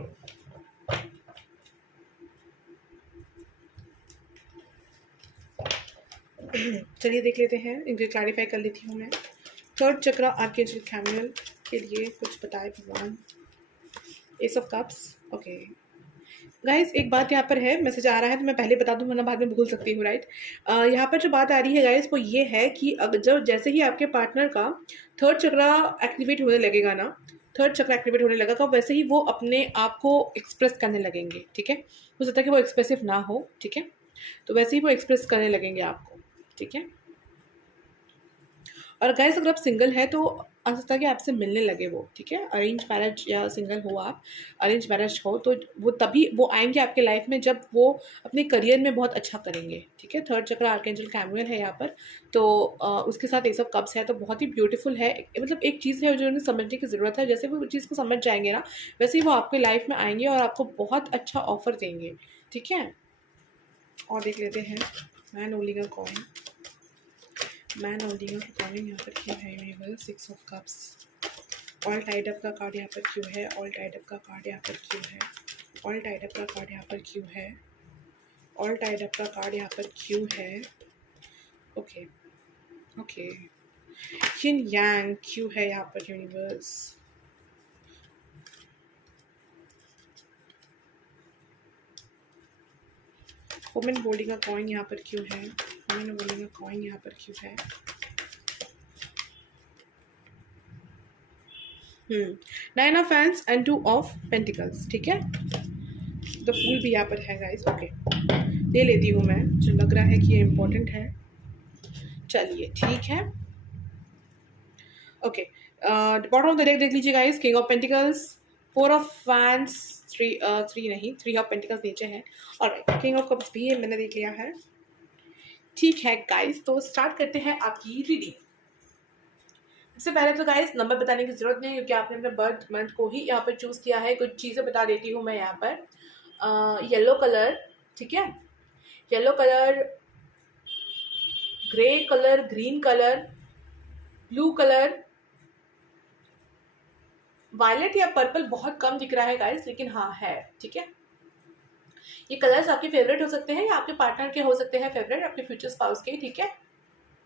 चलिए देख लेते हैं, इनको क्लैरिफाई कर लेती हूँ मैं। थर्ड चक्र, आर्कएंजल कैमुएल के लिए कुछ बताए भगवान। S of cups, okay guys, एक बात यहाँ पर है, मैसेज आ रहा है तो मैं पहले बता दूं वरना बाद में भूल सकती हूँ राइट। यहाँ पर जो बात आ रही है गाइज वो ये है कि अगर जब जैसे ही आपके पार्टनर का थर्ड चक्र एक्टिवेट होने लगेगा ना, थर्ड चक्र एक्टिवेट होने लगेगा, वैसे ही वो अपने आप को एक्सप्रेस करने लगेंगे, ठीक है। हो सकता है कि वो एक्सप्रेसिव ना हो, ठीक है, तो वैसे ही वो एक्सप्रेस करने लगेंगे आपको, ठीक है। और गाइस अगर आप सिंगल है तो आ सकता है कि आपसे मिलने लगे वो, ठीक है, अरेंज मैरिज या सिंगल हो आप, अरेंज मैरिज हो तो वो तभी वो आएंगे आपके लाइफ में जब वो अपने करियर में बहुत अच्छा करेंगे, ठीक है। थर्ड चक्र आर्कएंजल कैमुएल है यहाँ पर, तो उसके साथ एस ऑफ कप्स है, तो बहुत ही ब्यूटीफुल है, मतलब एक चीज़ है जो उन्हें समझने की ज़रूरत है, जैसे वो चीज़ को समझ जाएंगे ना वैसे ही वो आपके लाइफ में आएंगे और आपको बहुत अच्छा ऑफर देंगे, ठीक है। और देख लेते हैं man holding a coin, man holding a coin यहाँ पर क्यों है universe, 6 of cups, all tied up का कार्ड यहाँ पर क्यों है, ऑल टाइड अप का कार्ड यहाँ पर क्यों है, ऑल टाइड अप का कार्ड यहाँ पर क्यों है, ऑल टाइड अप का कार्ड यहाँ पर क्यों है। ओके ओके, यिन यांग क्यों है यहाँ पर universe, women holding a coin यहाँ पर क्यों है, वुमेन होल्डिंग अ कॉइन यहाँ पर क्यों है, नाइन ऑफ फैंस एंड टू ऑफ पेंटिकल्स, ठीक है। द फूल भी यहाँ पर है गाइस। ओके, ले लेती हूँ मैं, जो लग रहा है कि ये इम्पोर्टेंट है। चलिए ठीक है। Okay, bottom of the deck देख लीजिए guys. King of pentacles, four of fans, three नहीं, थ्री ऑफ पेंटिकल्स नीचे है। और किंग ऑफ कप्स भी मैंने देख लिया है। ठीक है गाइस, तो स्टार्ट करते हैं आपकी रीडिंग। सबसे पहले तो गाइस नंबर बताने की जरूरत नहीं है, क्योंकि आपने अपने बर्थ मंथ को ही यहाँ पर चूज किया है। कुछ चीज़ें बता देती हूँ मैं यहाँ पर। येलो कलर, ठीक है, yellow colour, grey colour, green colour, blue colour, violet या पर्पल बहुत कम दिख रहा है गाइस, लेकिन हाँ है, ठीक है। ये कलर्स आपके फेवरेट हो सकते हैं या आपके पार्टनर के हो सकते हैं फेवरेट, आपके फ्यूचर स्पाउस के, ठीक है।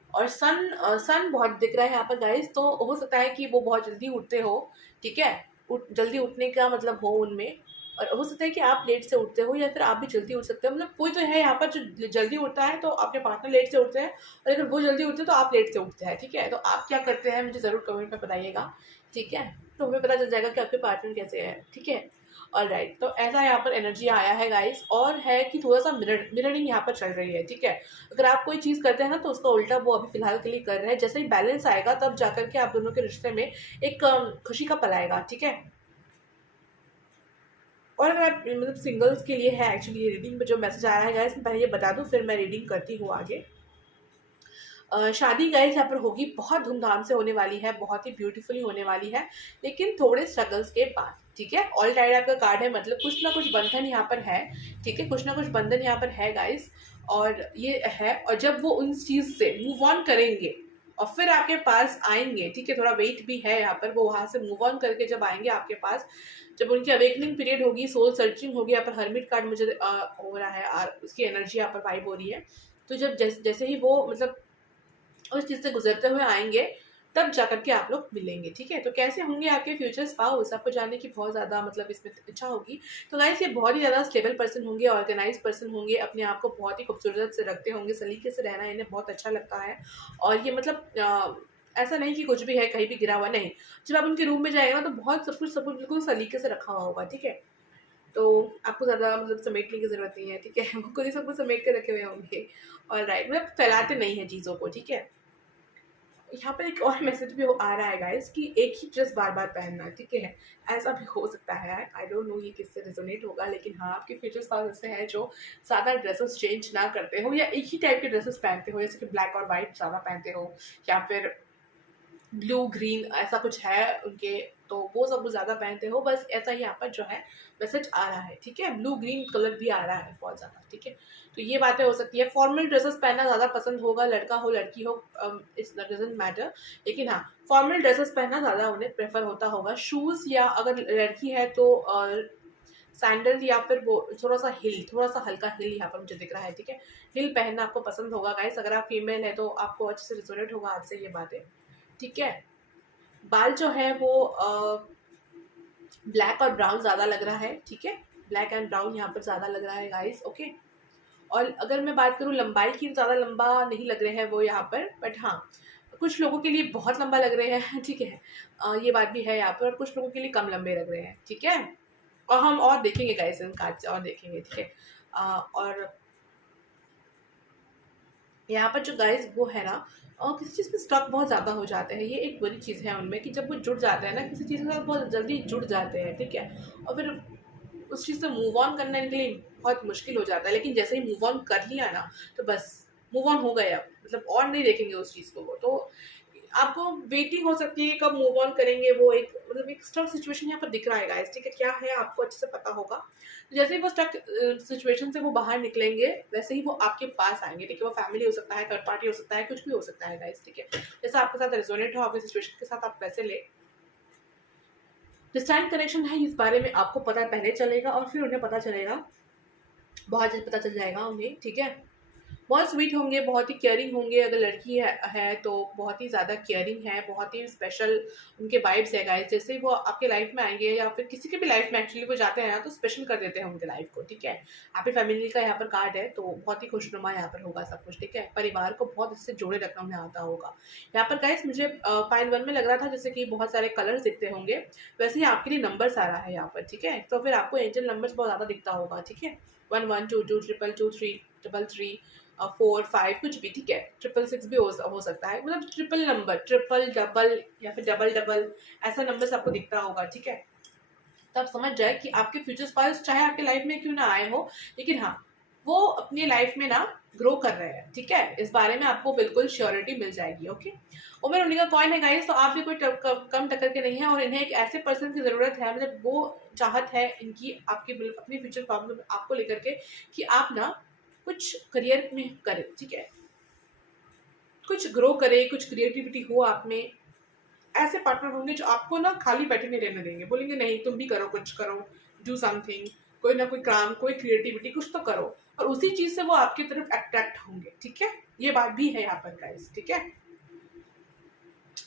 और सन बहुत दिख रहा है यहाँ पर गाइस, तो हो सकता है कि वो बहुत जल्दी उठते हो, ठीक है। जल्दी उठने का मतलब हो उनमें, और हो सकता है कि आप लेट से उठते हो या फिर आप भी जल्दी उठ सकते हो। मतलब कोई तो है यहाँ पर जो जल्दी उठता है, तो आपके पार्टनर लेट से उठते हैं, और अगर वो जल्दी उठते हैं तो आप लेट से उठते हैं, ठीक है। तो आप क्या करते हैं मुझे ज़रूर कमेंट में बताइएगा, ठीक है। तो हमें पता चल जाएगा कि आपके पार्टनर कैसे है, ठीक है। ऑल राइट, तो ऐसा यहाँ पर एनर्जी आया है गाइस, और है कि थोड़ा सा मिररिंग यहाँ पर चल रही है, ठीक है। अगर आप कोई चीज़ करते हैं ना, तो उसका उल्टा वो अभी फिलहाल के लिए कर रहे हैं। जैसे ही बैलेंस आएगा तब जाकर के आप दोनों के रिश्ते में एक खुशी का पल आएगा, ठीक है। और अगर आप मतलब सिंगल्स के लिए है एक्चुअली ये रीडिंग में जो मैसेज आया है गाइस, मैं पहले ये बता दूं फिर मैं रीडिंग करती हूँ आगे। शादी गाइस यहाँ पर होगी, बहुत धूमधाम से होने वाली है, बहुत ही ब्यूटीफुली होने वाली है, लेकिन थोड़े स्ट्रगल्स के बाद, ठीक है। ऑल टाइड आपका कार्ड है, मतलब कुछ ना कुछ बंधन यहाँ पर है, ठीक है, कुछ ना कुछ बंधन यहाँ पर है गाइस। और ये है, और जब वो उन चीज़ से मूव ऑन करेंगे और फिर आपके पास आएंगे, ठीक है, थोड़ा वेट भी है यहाँ पर, वो वहाँ से मूव ऑन करके जब आएंगे आपके पास, जब उनकी अवेकनिंग पीरियड होगी, सोल सर्चिंग होगी, यहाँ पर हर्मिट कार्ड मुझे हो रहा है, उसकी एनर्जी यहाँ पर वाइब हो रही है। तो जब जैसे ही वो मतलब उस चीज़ से गुजरते हुए आएंगे, तब जाकर के आप लोग मिलेंगे, ठीक है। तो कैसे होंगे आपके फ्यूचर स्पाउस, आपको जानने की बहुत ज़्यादा मतलब इसमें इच्छा होगी। तो गाइस ये बहुत ही ज़्यादा स्टेबल पर्सन होंगे, ऑर्गेनाइज पर्सन होंगे, अपने आप को बहुत ही खूबसूरत से रखते होंगे, सलीके से रहना इन्हें बहुत अच्छा लगता है। और ये मतलब ऐसा नहीं कि कुछ भी है कहीं भी गिरा हुआ, नहीं। जब आप उनके रूम में जाएगा ना, तो बहुत सब कुछ बिल्कुल सलीके से रखा हुआ होगा, ठीक है। तो आपको ज़्यादा मतलब समेटने की ज़रूरत नहीं है, ठीक है। वो खुद ही सब कुछ समेट के रखे हुए होंगे। और राइट, मतलब फैलाते नहीं है चीज़ों को, ठीक है। यहाँ पर एक और मैसेज भी आ रहा है गाइस कि एक ही ड्रेस बार बार पहनना, ठीक है। ऐसा भी हो सकता है, आई डोंट नो ये किससे रेजोनेट होगा, लेकिन हाँ आपके फ्यूचर स्पाउस ऐसे हैं जो ज़्यादा ड्रेसेस चेंज ना करते हो, या एक ही टाइप के ड्रेसेस पहनते हो, जैसे कि ब्लैक और वाइट ज़्यादा पहनते हो, या फिर ब्लू ग्रीन ऐसा कुछ है उनके, तो वो सब ज़्यादा पहनते हो। बस ऐसा ही यहाँ पर जो है मैसेज आ रहा है, ठीक है। ब्लू ग्रीन कलर भी आ रहा है बहुत ज़्यादा, ठीक है। तो ये बातें हो सकती है। फॉर्मल ड्रेसेस पहनना ज़्यादा पसंद होगा, लड़का हो लड़की हो, इट्स डजंट मैटर, लेकिन हाँ फॉर्मल ड्रेसेस पहनना ज़्यादा उन्हें प्रेफर होता होगा। शूज़, या अगर लड़की है तो सैंडल, या फिर वो थोड़ा सा हिल, थोड़ा सा हल्का हिल यहाँ पर मुझे दिख रहा है, ठीक है। हिल पहनना आपको पसंद होगा गाइस। अगर आप फीमेल है तो आपको अच्छे से रिजोनेट होगा आपसे ये बातें, ठीक है। बाल जो है वो ब्लैक और ब्राउन ज़्यादा लग रहा है, ठीक है। ब्लैक एंड ब्राउन यहाँ पर ज़्यादा लग रहा है गाइस, ओके। और अगर मैं बात करूँ लंबाई की, ज़्यादा लंबा नहीं लग रहे हैं वो यहाँ पर, बट हाँ कुछ लोगों के लिए बहुत लंबा लग रहे हैं, ठीक है। ये बात भी है यहाँ पर, और कुछ लोगों के लिए कम लंबे लग रहे हैं, ठीक है। और हम और देखेंगे गाइस इन कार्ड से, और देखेंगे, ठीक है। और यहाँ पर जो गाइस वो है ना, और किसी चीज़ में स्टक बहुत ज़्यादा हो जाते हैं, ये एक बुरी चीज़ है उनमें, कि जब वो जुड़ जाते हैं ना किसी चीज़ के साथ, बहुत जल्दी जुड़ जाते हैं, ठीक है। और फिर उस चीज़ से मूव ऑन करने के लिए बहुत मुश्किल हो जाता है, लेकिन जैसे ही मूव ऑन कर लिया ना, तो बस मूव ऑन हो गया, मतलब और नहीं देखेंगे उस चीज़ को। वो तो आपको वेटिंग हो सकती है कब मूव ऑन करेंगे, वो एक मतलब एक स्टक सिचुएशन यहाँ पर दिख रहा है गाइस, ठीक है। क्या है आपको अच्छे से पता होगा। तो जैसे ही वो स्टक सिचुएशन से वो बाहर निकलेंगे, वैसे ही वो आपके पास आएंगे, ठीक है। वो फैमिली हो सकता है, थर्ड पार्टी हो सकता है, कुछ भी हो सकता है गाइस, ठीक है। जैसा आपके साथ रेजोनेट हो आपके सिचुएशन के साथ, आप वैसे ले। डिस्टाइम कनेक्शन है, इस बारे में आपको पता पहले चलेगा और फिर उन्हें पता चलेगा, बहुत जल्द पता चल जाएगा उन्हें, ठीक है। बहुत स्वीट होंगे, बहुत ही केयरिंग होंगे। अगर लड़की है तो बहुत ही ज़्यादा केयरिंग है, बहुत ही स्पेशल उनके वाइब्स है गाइस। जैसे ही वो आपके लाइफ में आएंगे या फिर किसी के भी लाइफ में एक्चुअली वो जाते हैं ना, तो स्पेशल कर देते हैं उनके लाइफ को, ठीक है। आपकी फैमिली का यहाँ पर कार्ड है, तो बहुत ही खुशनुमा यहाँ पर होगा सब कुछ, ठीक है। परिवार को बहुत इससे जोड़े रखना उन्हें आता होगा। यहाँ पर गाइस मुझे फाइल 1 में लग रहा था जैसे कि बहुत सारे कलर्स दिखते होंगे, वैसे ही आपके लिए नंबर्स आ रहा है यहाँ पर, ठीक है। तो फिर आपको एंजल नंबर्स बहुत ज़्यादा दिखता होगा, ठीक है। 1122 222 333 4 5 कुछ भी, ठीक है। 666 भी हो सकता है, मतलब ट्रिपल नंबर, ट्रिपल डबल या फिर डबल डबल ऐसा नंबर आपको दिखता होगा, ठीक है। तो आप समझ जाए कि आपके फ्यूचर स्पाउस चाहे आपके लाइफ में क्यों ना आए हो, लेकिन हाँ वो अपनी लाइफ में ना ग्रो कर रहे हैं, ठीक है। इस बारे में आपको बिल्कुल श्योरिटी मिल जाएगी, ओके। उमर उन्हीं का कॉइन है गाइस, तो आप भी कोई कम टक्कर के नहीं है, और इन्हें एक ऐसे पर्सन की जरूरत है, मतलब वो चाहत है इनकी आपके अपनी फ्यूचर प्रॉब्लम आपको लेकर के कि आप ना कुछ करियर में करें, ठीक है। कुछ ग्रो करे, कुछ क्रिएटिविटी हो आप में। ऐसे पार्टनर होंगे जो आपको ना खाली बैठे नहीं रहने देंगे, बोलेंगे नहीं तुम भी करो, कुछ करो, डू समथिंग, कोई ना कोई काम, कोई क्रिएटिविटी कुछ तो करो, और उसी चीज से वो आपकी तरफ अट्रैक्ट होंगे, ठीक है। ये बात भी है यहाँ पर गाइस, ठीक है।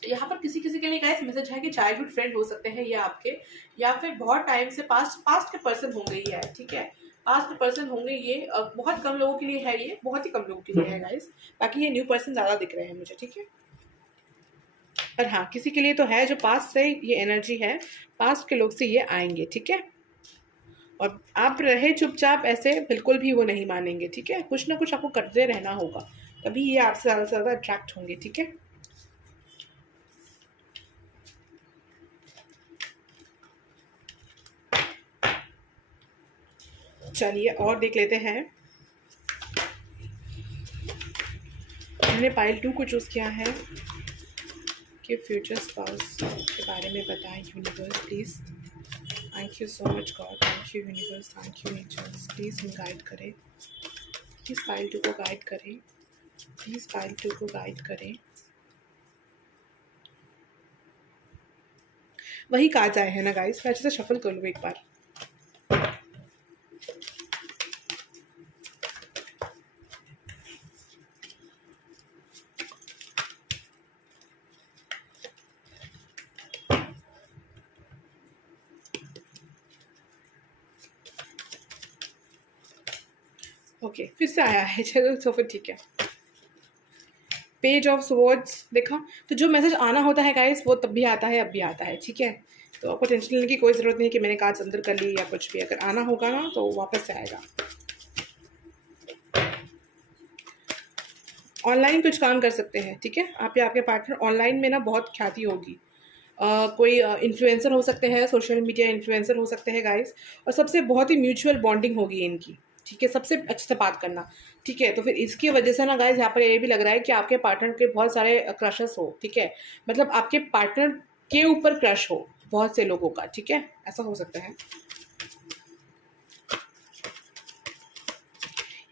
यहाँ पर किसी किसी के लिए गाइस मैसेज है कि चाइल्डहुड फ्रेंड हो सकते हैं ये आपके, या फिर बहुत टाइम से पास्ट पास्ट के पर्सन होंगे ये, ठीक है। पास्ट के पर्सन होंगे ये, बहुत कम लोगों के लिए है ये, बहुत ही कम लोगों के लिए है गाइस। बाकी ये न्यू पर्सन ज्यादा दिख रहे हैं मुझे, ठीक है। पर हाँ किसी के लिए तो है जो पास्ट से ये एनर्जी है, पास्ट के लोग से ये आएंगे, ठीक है। और आप रहे चुपचाप ऐसे बिल्कुल भी वो नहीं मानेंगे, ठीक है। कुछ ना कुछ आपको करते रहना होगा, तभी ये आपसे ज़्यादा से ज़्यादा अट्रैक्ट होंगे, ठीक है। चलिए और देख लेते हैं। हमने पाइल 2 को चूज़ किया है कि फ्यूचर स्पाउस के बारे में बताएं universe please. Thank you so much God, thank you universe, thank you natures, please हम गाइड करें, प्लीज़ पाइल 2 को गाइड करें, प्लीज़ पाइल 2 को गाइड करें। वही कार्ड्स आए हैं ना गाइस, मैं अच्छे से शफल कर लूँ एक बार। ओके फिर से आया है, चलो तो फिर ठीक है। पेज ऑफ स्वॉर्ड्स देखा, तो जो मैसेज आना होता है गाइस वो तब भी आता है, अब भी आता है, ठीक है। तो आपको टेंशन लेने की कोई ज़रूरत नहीं कि मैंने कार्ड्स अंदर कर ली या कुछ भी, अगर आना होगा ना तो वापस से आएगा। ऑनलाइन कुछ काम कर सकते हैं, ठीक है। आप या आपके पार्टनर ऑनलाइन में ना बहुत ख्याति होगी। कोई इन्फ्लुएंसर हो सकते हैं, सोशल मीडिया इन्फ्लुएंसर हो सकते हैं गाइस, और सबसे बहुत ही म्यूचुअल बॉन्डिंग होगी इनकी, ठीक है। सबसे अच्छे से बात करना, ठीक है। तो फिर इसकी वजह से ना गाइस यहाँ पर ये भी लग रहा है कि आपके पार्टनर के बहुत सारे क्रशेस हो, ठीक है। मतलब आपके पार्टनर के ऊपर क्रश हो बहुत से लोगों का, ठीक है, ऐसा हो सकता है।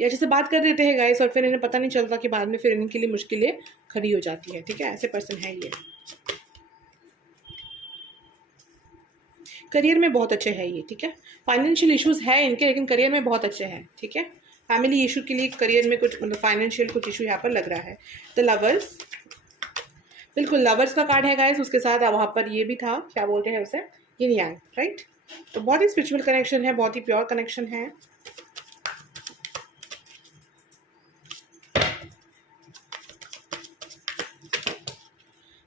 या जैसे बात कर देते हैं गाइस और फिर इन्हें पता नहीं चलता कि बाद में फिर इनके लिए मुश्किलें खड़ी हो जाती है, ठीक है। ऐसे पर्सन है ये। करियर में बहुत अच्छे हैं ये, ठीक है। फाइनेंशियल इश्यूज है इनके, लेकिन करियर में बहुत अच्छे हैं, ठीक है। फैमिली इशू के लिए करियर में कुछ मतलब फाइनेंशियल कुछ इशू यहाँ पर लग रहा है। द लवर्स, बिल्कुल लवर्स का कार्ड है गाइस, उसके साथ वहाँ पर ये भी था, क्या बोलते हैं उसे, यिन यांग, राइट। तो बहुत ही स्पिरिचुअल कनेक्शन है, बहुत ही प्योर कनेक्शन है।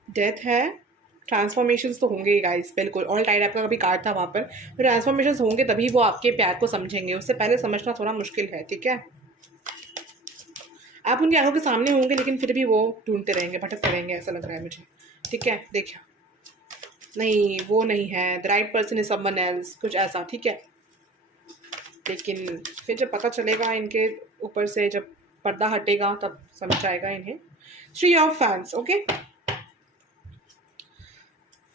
डेथ है, ट्रांसफॉर्मेशंस तो होंगे ही गाइस, बिल्कुल। ऑल टाइड आपका कभी कार्ड था वहाँ पर, तो ट्रांसफॉर्मेशंस होंगे तभी वो आपके प्यार को समझेंगे, उससे पहले समझना थोड़ा मुश्किल है, ठीक है। आप उनकी आंखों के सामने होंगे लेकिन फिर भी वो ढूंढते रहेंगे, भटकते रहेंगे, ऐसा लग रहा है मुझे, ठीक है। देखिए नहीं वो नहीं है, the right person is someone else, कुछ ऐसा, ठीक है। लेकिन फिर जब पता चलेगा इनके ऊपर से, जब पर्दा हटेगा तब समझ आएगा इन्हें। 3 ऑफ फैंस, ओके।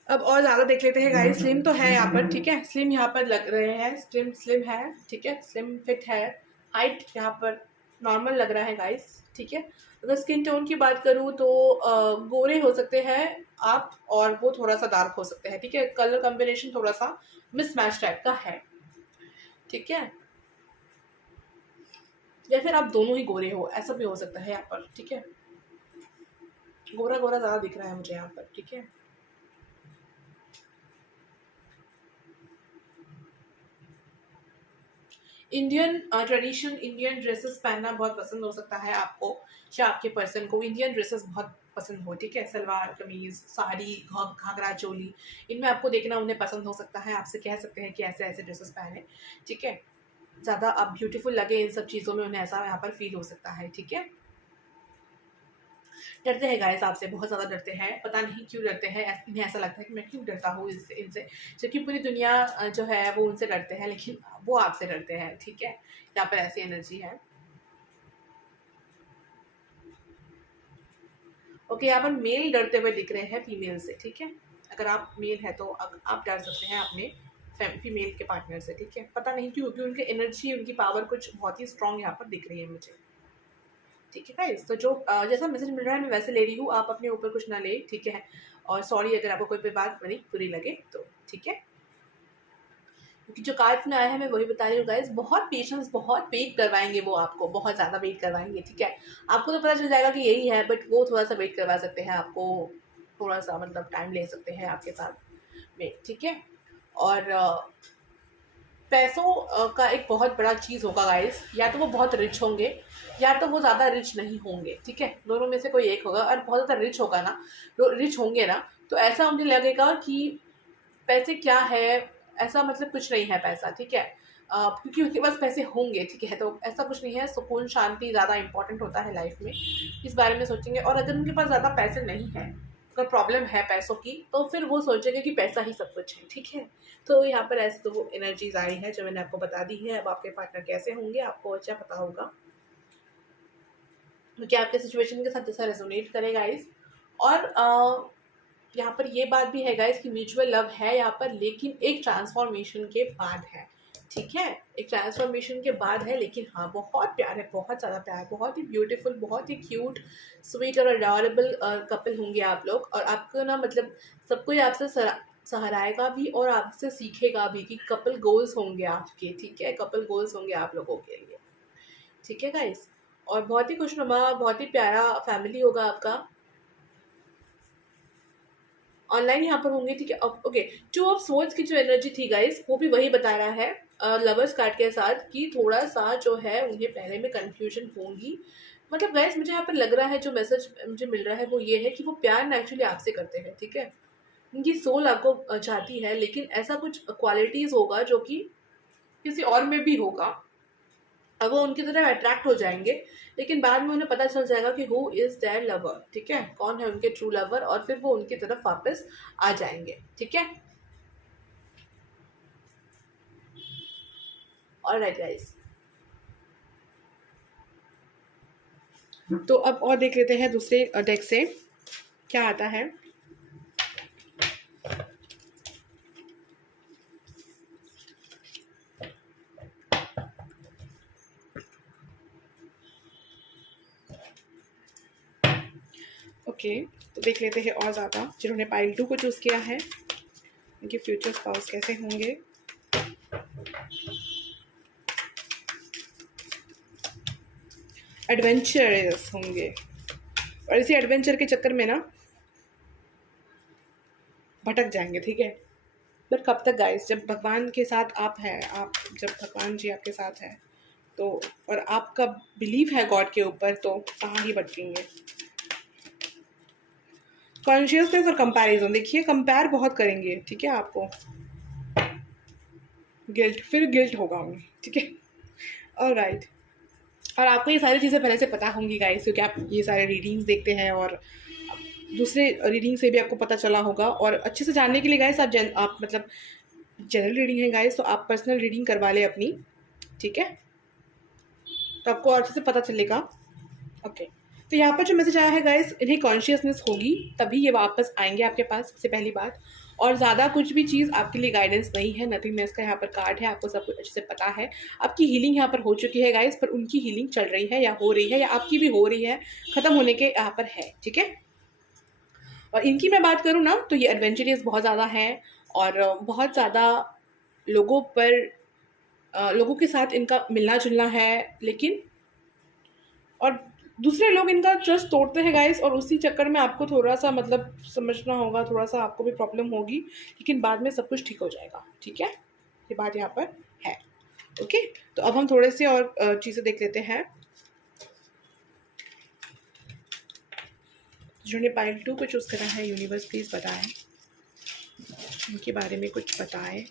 अब और ज़्यादा देख लेते हैं गाइस। स्लिम तो है यहाँ पर, ठीक है। स्लिम यहाँ पर लग रहे हैं, स्लिम स्लिम है, ठीक है। स्लिम फिट है, हाइट यहाँ पर नॉर्मल लग रहा है गाइस, ठीक है। अगर स्किन टोन की बात करूँ तो गोरे हो सकते हैं आप, और वो थोड़ा सा डार्क हो सकते हैं, ठीक है। कलर कॉम्बिनेशन थोड़ा सा मिसमैच टाइप का है, ठीक है। या फिर आप दोनों ही गोरे हो, ऐसा भी हो सकता है यहाँ पर, ठीक है। गोरा गोरा ज़्यादा दिख रहा है मुझे यहाँ पर, ठीक है। इंडियन ट्रेडिशन, इंडियन ड्रेसेस पहनना बहुत पसंद हो सकता है आपको, या आपके पर्सन को इंडियन ड्रेसेस बहुत पसंद हो, ठीक है। सलवार कमीज, साड़ी, घाघरा चोली, इनमें आपको देखना उन्हें पसंद हो सकता है। आपसे कह सकते हैं कि ऐसे ऐसे ड्रेसेस पहने, ठीक है। ज़्यादा आप ब्यूटीफुल लगे इन सब चीज़ों में, उन्हें ऐसा यहाँ पर फील हो सकता है, ठीक है। डरते हैं गाइस आपसे, बहुत ज़्यादा डरते हैं, पता नहीं क्यों डरते हैं। इन्हें ऐसा लगता है कि मैं क्यों डरता हूँ इससे, इनसे, जबकि पूरी दुनिया जो है वो उनसे डरते हैं, लेकिन वो आपसे डरते हैं, ठीक है। यहाँ पर ऐसी एनर्जी है। ओके, यहाँ पर मेल डरते हुए दिख रहे हैं फीमेल से, ठीक है। अगर आप मेल है तो आप डर सकते हैं अपने फीमेल के पार्टनर से, ठीक है। पता नहीं क्यों, क्योंकि उनकी एनर्जी, उनकी पावर कुछ बहुत ही स्ट्रांग यहाँ पर दिख रही है मुझे, ठीक है गाइस। तो जो जैसा मैसेज मिल रहा है मैं वैसे ले रही हूँ, आप अपने ऊपर कुछ ना ले, ठीक है। और सॉरी अगर आपको कोई भी बात बड़ी बुरी लगे तो, ठीक है। क्योंकि जो कार्ड्स में आया है मैं वही बता रही हूँ गाइस। बहुत पेशेंस, बहुत वेट करवाएंगे वो आपको, बहुत ज़्यादा वेट करवाएंगे, ठीक है। आपको तो पता चल जाएगा कि यही है, बट वो थोड़ा सा वेट करवा सकते हैं आपको, थोड़ा सा मतलब टाइम ले सकते हैं आपके साथ में, ठीक है। और पैसों का एक बहुत बड़ा चीज़ होगा गाइस, या तो वो बहुत रिच होंगे या तो वो ज़्यादा रिच नहीं होंगे, ठीक है। दोनों में से कोई एक होगा। और बहुत ज़्यादा रिच होगा ना, रिच होंगे ना, तो ऐसा मुझे लगेगा कि पैसे क्या है, ऐसा मतलब कुछ नहीं है पैसा, ठीक है। क्योंकि उनके पास पैसे होंगे, ठीक है, तो ऐसा कुछ नहीं है। सुकून शांति ज़्यादा इंपॉर्टेंट होता है लाइफ में, इस बारे में सोचेंगे। और अगर उनके पास ज़्यादा पैसे नहीं है, अगर प्रॉब्लम है पैसों की, तो फिर वो सोचेंगे कि पैसा ही सब कुछ है, ठीक है। तो यहाँ पर ऐसे तो वो एनर्जीज आई है जो मैंने आपको बता दी है। अब आपके पार्टनर कैसे होंगे आपको अच्छा पता होगा, क्योंकि आपके सिचुएशन के साथ जैसा रेजोनेट करेगा गाइस। और यहाँ पर ये बात भी है गाइस कि म्यूचुअल लव है यहाँ पर, लेकिन एक ट्रांसफॉर्मेशन के बाद है, ठीक है। एक ट्रांसफॉर्मेशन के बाद है, लेकिन हाँ बहुत प्यार है, बहुत ज़्यादा प्यार, बहुत ही ब्यूटीफुल, बहुत ही क्यूट, स्वीट और अडॉरेबल कपल होंगे आप लोग। और आपको ना मतलब सब कोई आपसे सराहेगा भी और आपसे सीखेगा भी कि कपल गोल्स होंगे आपके, ठीक है। कपल गोल्स होंगे आप लोगों के लिए, ठीक है गाइस। और बहुत ही खुशनुमा, बहुत ही प्यारा फैमिली होगा आपका। ऑनलाइन यहाँ पर होंगे, ठीक है। ओके, टू ऑफ सोर्ड्स की जो एनर्जी थी गाइस, वो भी वही बता रहा है लवर्स कार्ड के साथ, कि थोड़ा सा जो है उन्हें पहले में कंफ्यूजन होंगी। मतलब गाइस मुझे यहाँ पर लग रहा है, जो मैसेज मुझे मिल रहा है वो ये है कि वो प्यार नेचुरली आपसे करते हैं, ठीक है। उनकी सोल आपको चाहती है, लेकिन ऐसा कुछ क्वालिटीज़ होगा जो कि किसी और में भी होगा। अब वो उनकी तरफ अट्रैक्ट हो जाएंगे, लेकिन बाद में उन्हें पता चल जाएगा कि हु इज़ देयर लवर, ठीक है, कौन है उनके ट्रू लवर, और फिर वो उनकी तरफ वापस आ जाएंगे, ठीक है। ऑलराइट गाइस, तो अब और देख लेते हैं दूसरे डेक से क्या आता है। ओके, तो देख लेते हैं और ज़्यादा जिन्होंने पाइल 2 को चूज़ किया है, उनके फ्यूचर स्पाउस कैसे होंगे। एडवेंचरस होंगे, और इसी एडवेंचर के चक्कर में ना भटक जाएंगे, ठीक है। बट कब तक गाइस, जब भगवान के साथ आप हैं, आप जब भगवान जी आपके साथ हैं तो, और आपका बिलीव है गॉड के ऊपर, तो कहाँ ही भटकेंगे। कॉन्शियसनेस और कंपैरिजन, देखिए कंपेयर बहुत करेंगे, ठीक है। आपको गिल्ट, फिर गिल्ट होगा उन्हें, ठीक है। ऑलराइट, और आपको ये सारी चीज़ें पहले से पता होंगी गाइस, क्योंकि आप ये सारे रीडिंग्स देखते हैं, और दूसरे रीडिंग से भी आपको पता चला होगा। और अच्छे से जानने के लिए गाइस आप मतलब जनरल रीडिंग है गाइस, तो आप पर्सनल रीडिंग करवा लें अपनी, ठीक है, तो आपको अच्छे से पता चलेगा। ओके, तो यहाँ पर जो मैसेज आया है गाइस, इन्हें कॉन्शियसनेस होगी तभी ये वापस आएंगे आपके पास, सबसे पहली बात। और ज़्यादा कुछ भी चीज़ आपके लिए गाइडेंस नहीं है, नथिंगनेस का यहाँ पर कार्ड है, आपको सब कुछ अच्छे से पता है। आपकी हीलिंग यहाँ पर हो चुकी है गाइस, पर उनकी हीलिंग चल रही है या हो रही है, या आपकी भी हो रही है, ख़त्म होने के यहाँ पर है, ठीक है। और इनकी मैं बात करूँ ना, तो ये एडवेंचरस बहुत ज़्यादा है, और बहुत ज़्यादा लोगों के साथ इनका मिलना जुलना है, लेकिन और दूसरे लोग इनका ट्रस्ट तोड़ते हैं गाइस, और उसी चक्कर में आपको थोड़ा सा मतलब समझना होगा, थोड़ा सा आपको भी प्रॉब्लम होगी, लेकिन बाद में सब कुछ ठीक हो जाएगा, ठीक है। ये बात यहाँ पर है। ओके, तो अब हम थोड़े से और चीज़ें देख लेते हैं। जिन्होंने पाइल 2 को चूज़ करा है, यूनिवर्स प्लीज़ बताएं, उनके बारे में कुछ बताएं।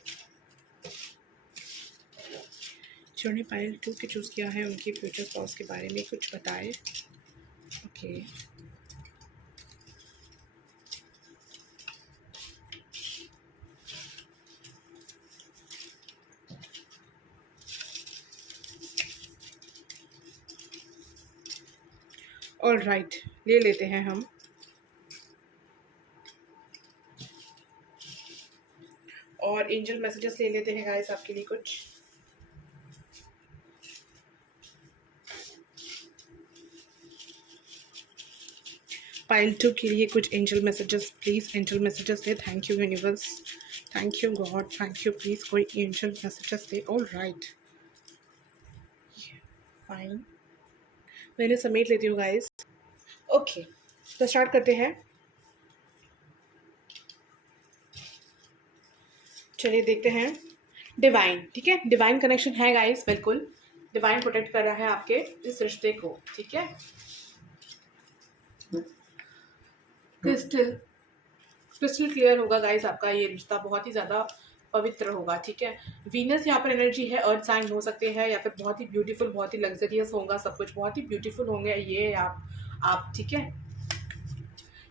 जिन्होंने पाइल 2 के चूज़ किया है, उनके फ्यूचर स्पाउस के बारे में कुछ बताएं। ओके, ऑल राइट, ले लेते हैं हम। और एंजल मैसेजेस ले लेते हैं गाइस आपके लिए कुछ। पाइल 2 के लिए कुछ angel messages please, angel messages they. Thank you universe, thank you God, thank you, please कोई एंजल मैसेजेस दे। ऑल राइट, फाइन, मैंने समेट लेती हूँ गाइस। ओके, तो स्टार्ट करते हैं। चलिए देखते हैं। डिवाइन, ठीक है, डिवाइन कनेक्शन है गाइस, बिल्कुल डिवाइन प्रोटेक्ट कर रहा है आपके इस रिश्ते को, ठीक है। क्रिस्टल क्रिस्टल क्लियर होगा गाइस, आपका ये रिश्ता बहुत ही ज़्यादा पवित्र होगा, ठीक है। वीनस यहाँ पर एनर्जी है, अर्थ साइन हो सकते हैं, या फिर बहुत ही ब्यूटीफुल, बहुत ही लग्जरियस होगा, सब कुछ बहुत ही ब्यूटीफुल होंगे ये आप ठीक है।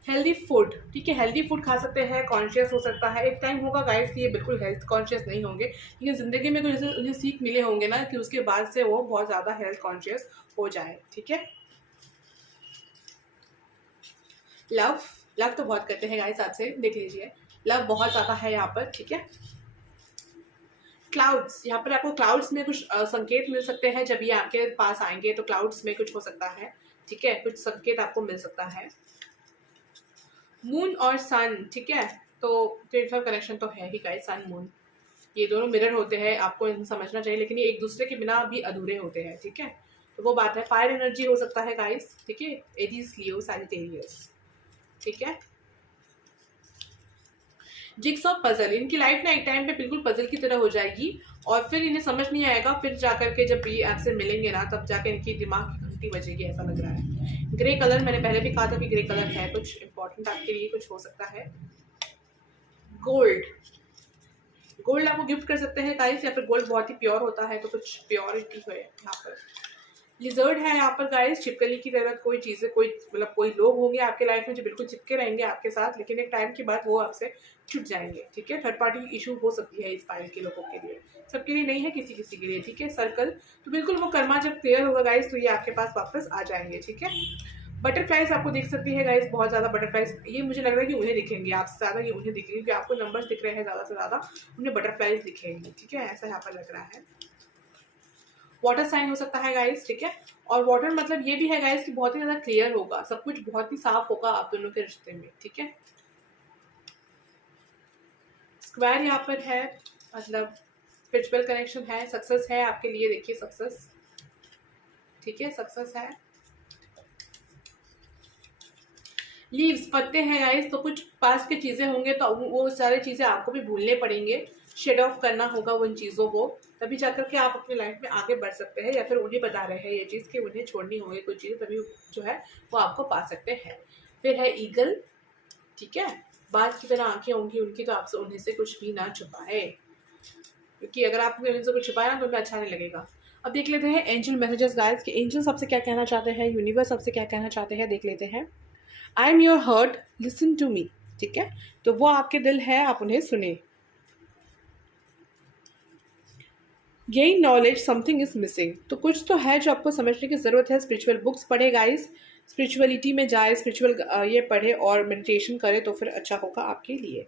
हेल्दी फूड, ठीक है, हेल्दी फूड खा सकते हैं, कॉन्शियस हो सकता है। एक टाइम होगा गाइस कि ये बिल्कुल हेल्थ कॉन्शियस नहीं होंगे, लेकिन ज़िंदगी में कुछ जैसे उन्हें सीख मिले होंगे ना, कि उसके बाद से वो बहुत ज़्यादा हेल्थ कॉन्शियस हो जाए, ठीक है। लव लव तो बहुत करते हैं गाइस आपसे, देख लीजिए, लव बहुत ज़्यादा है यहाँ पर, ठीक है। क्लाउड्स, यहाँ पर आपको क्लाउड्स में कुछ संकेत मिल सकते हैं, जब ये आपके पास आएंगे तो क्लाउड्स में कुछ हो सकता है, ठीक है, कुछ संकेत आपको मिल सकता है। मून और सन, ठीक है, तो 25 कनेक्शन तो है ही गाइस, सन मून ये दोनों मिरर होते हैं, आपको इनको समझना चाहिए, लेकिन ये एक दूसरे के बिना भी अधूरे होते हैं, ठीक है। तो वो बात है। फायर एनर्जी हो सकता है गाइस, ठीक है, एरीज, लियो, सैजिटेरियस, ठीक है। जिक्सॉ पजल, इनकी लाइफ ना एक टाइम पे बिल्कुल पजल की तरह हो जाएगी, और फिर इन्हें समझ नहीं आएगा, फिर जाकर के जब ये आपसे मिलेंगे ना, तब जाकर इनकी दिमाग की घंटी बजेगी, ऐसा लग रहा है। ग्रे कलर, मैंने पहले भी कहा था कि ग्रे कलर है कुछ इंपॉर्टेंट आपके लिए, कुछ हो सकता है। गोल्ड, गोल्ड आपको गिफ्ट कर सकते हैं गाइस, या फिर गोल्ड बहुत ही प्योर होता है, तो कुछ प्योरिटी है यहाँ पर। लिजर्ड है यहाँ पर गाइस, चिपकली की तरह कोई चीज़ें, कोई मतलब कोई लोग होंगे आपके लाइफ में जो बिल्कुल चिपके रहेंगे आपके साथ, लेकिन एक टाइम के बाद वो आपसे छूट जाएंगे, ठीक है। थर्ड पार्टी इशू हो सकती है इस फाइल के लोगों के लिए, सबके लिए नहीं है, किसी किसी के लिए, ठीक है। सर्कल, तो बिल्कुल वो कर्मा जब क्लियर होगा गाइस, तो ये आपके पास वापस आ जाएंगे, ठीक है। बटरफ्लाइज आपको दिख सकती है गाइस, बहुत ज़्यादा बटरफ्लाइज, ये मुझे लग रहा है कि उन्हें दिखेंगे, आपसे ज़्यादा ये उन्हें दिखेंगे, क्योंकि आपको नंबर्स दिख रहे हैं ज़्यादा से ज़्यादा, उन्हें बटरफ्लाइज दिखेंगे, ठीक है, ऐसा यहाँ पर लग रहा है। वाटर साइन हो सकता है गाइस, ठीक है। और वाटर मतलब ये भी है गाइस कि बहुत ही ज़्यादा क्लियर होगा, सब कुछ बहुत ही साफ होगा आप दोनों के रिश्ते में, ठीक है। स्क्वायर यहाँ पर है, मतलब स्पिरिचुअल कनेक्शन है, सक्सेस है आपके लिए, देखिए सक्सेस, ठीक है, सक्सेस है। लीव्स, पत्ते हैं गाइस, तो कुछ पास की चीज़ें होंगे, तो वो सारी चीज़ें आपको भी भूलने पड़ेंगे, शेड ऑफ करना होगा उन चीज़ों को, तभी जाकर के आप अपनी लाइफ में आगे बढ़ सकते हैं, या फिर उन्हें बता रहे हैं ये चीज़ कि उन्हें छोड़नी होगी कुछ चीज़ें, तभी जो है वो आपको पा सकते हैं। फिर है ईगल, ठीक है, बात की तरह आंखें होंगी उनकी, तो आपसे उन्हें से कुछ भी ना छुपाए, क्योंकि अगर आपने उनसे कुछ छुपाया ना तो उन्हें अच्छा नहीं लगेगा। अब देख लेते हैं एंजल मैसेजेस गाइस, कि एंजल सबसे क्या कहना चाहते हैं, यूनिवर्स सबसे क्या कहना चाहते हैं, देख लेते हैं। I am your heart, listen to me, ठीक है, तो वो आपके दिल है, आप उन्हें सुने। Gain knowledge, something is missing, तो कुछ तो है जो आपको समझने की ज़रूरत है। स्पिरिचुअल बुक्स पढ़े गाइस, स्पिरिचुअलिटी में जाए, स्पिरिचुअल ये पढ़े और मेडिटेशन करे, तो फिर अच्छा होगा आपके लिए।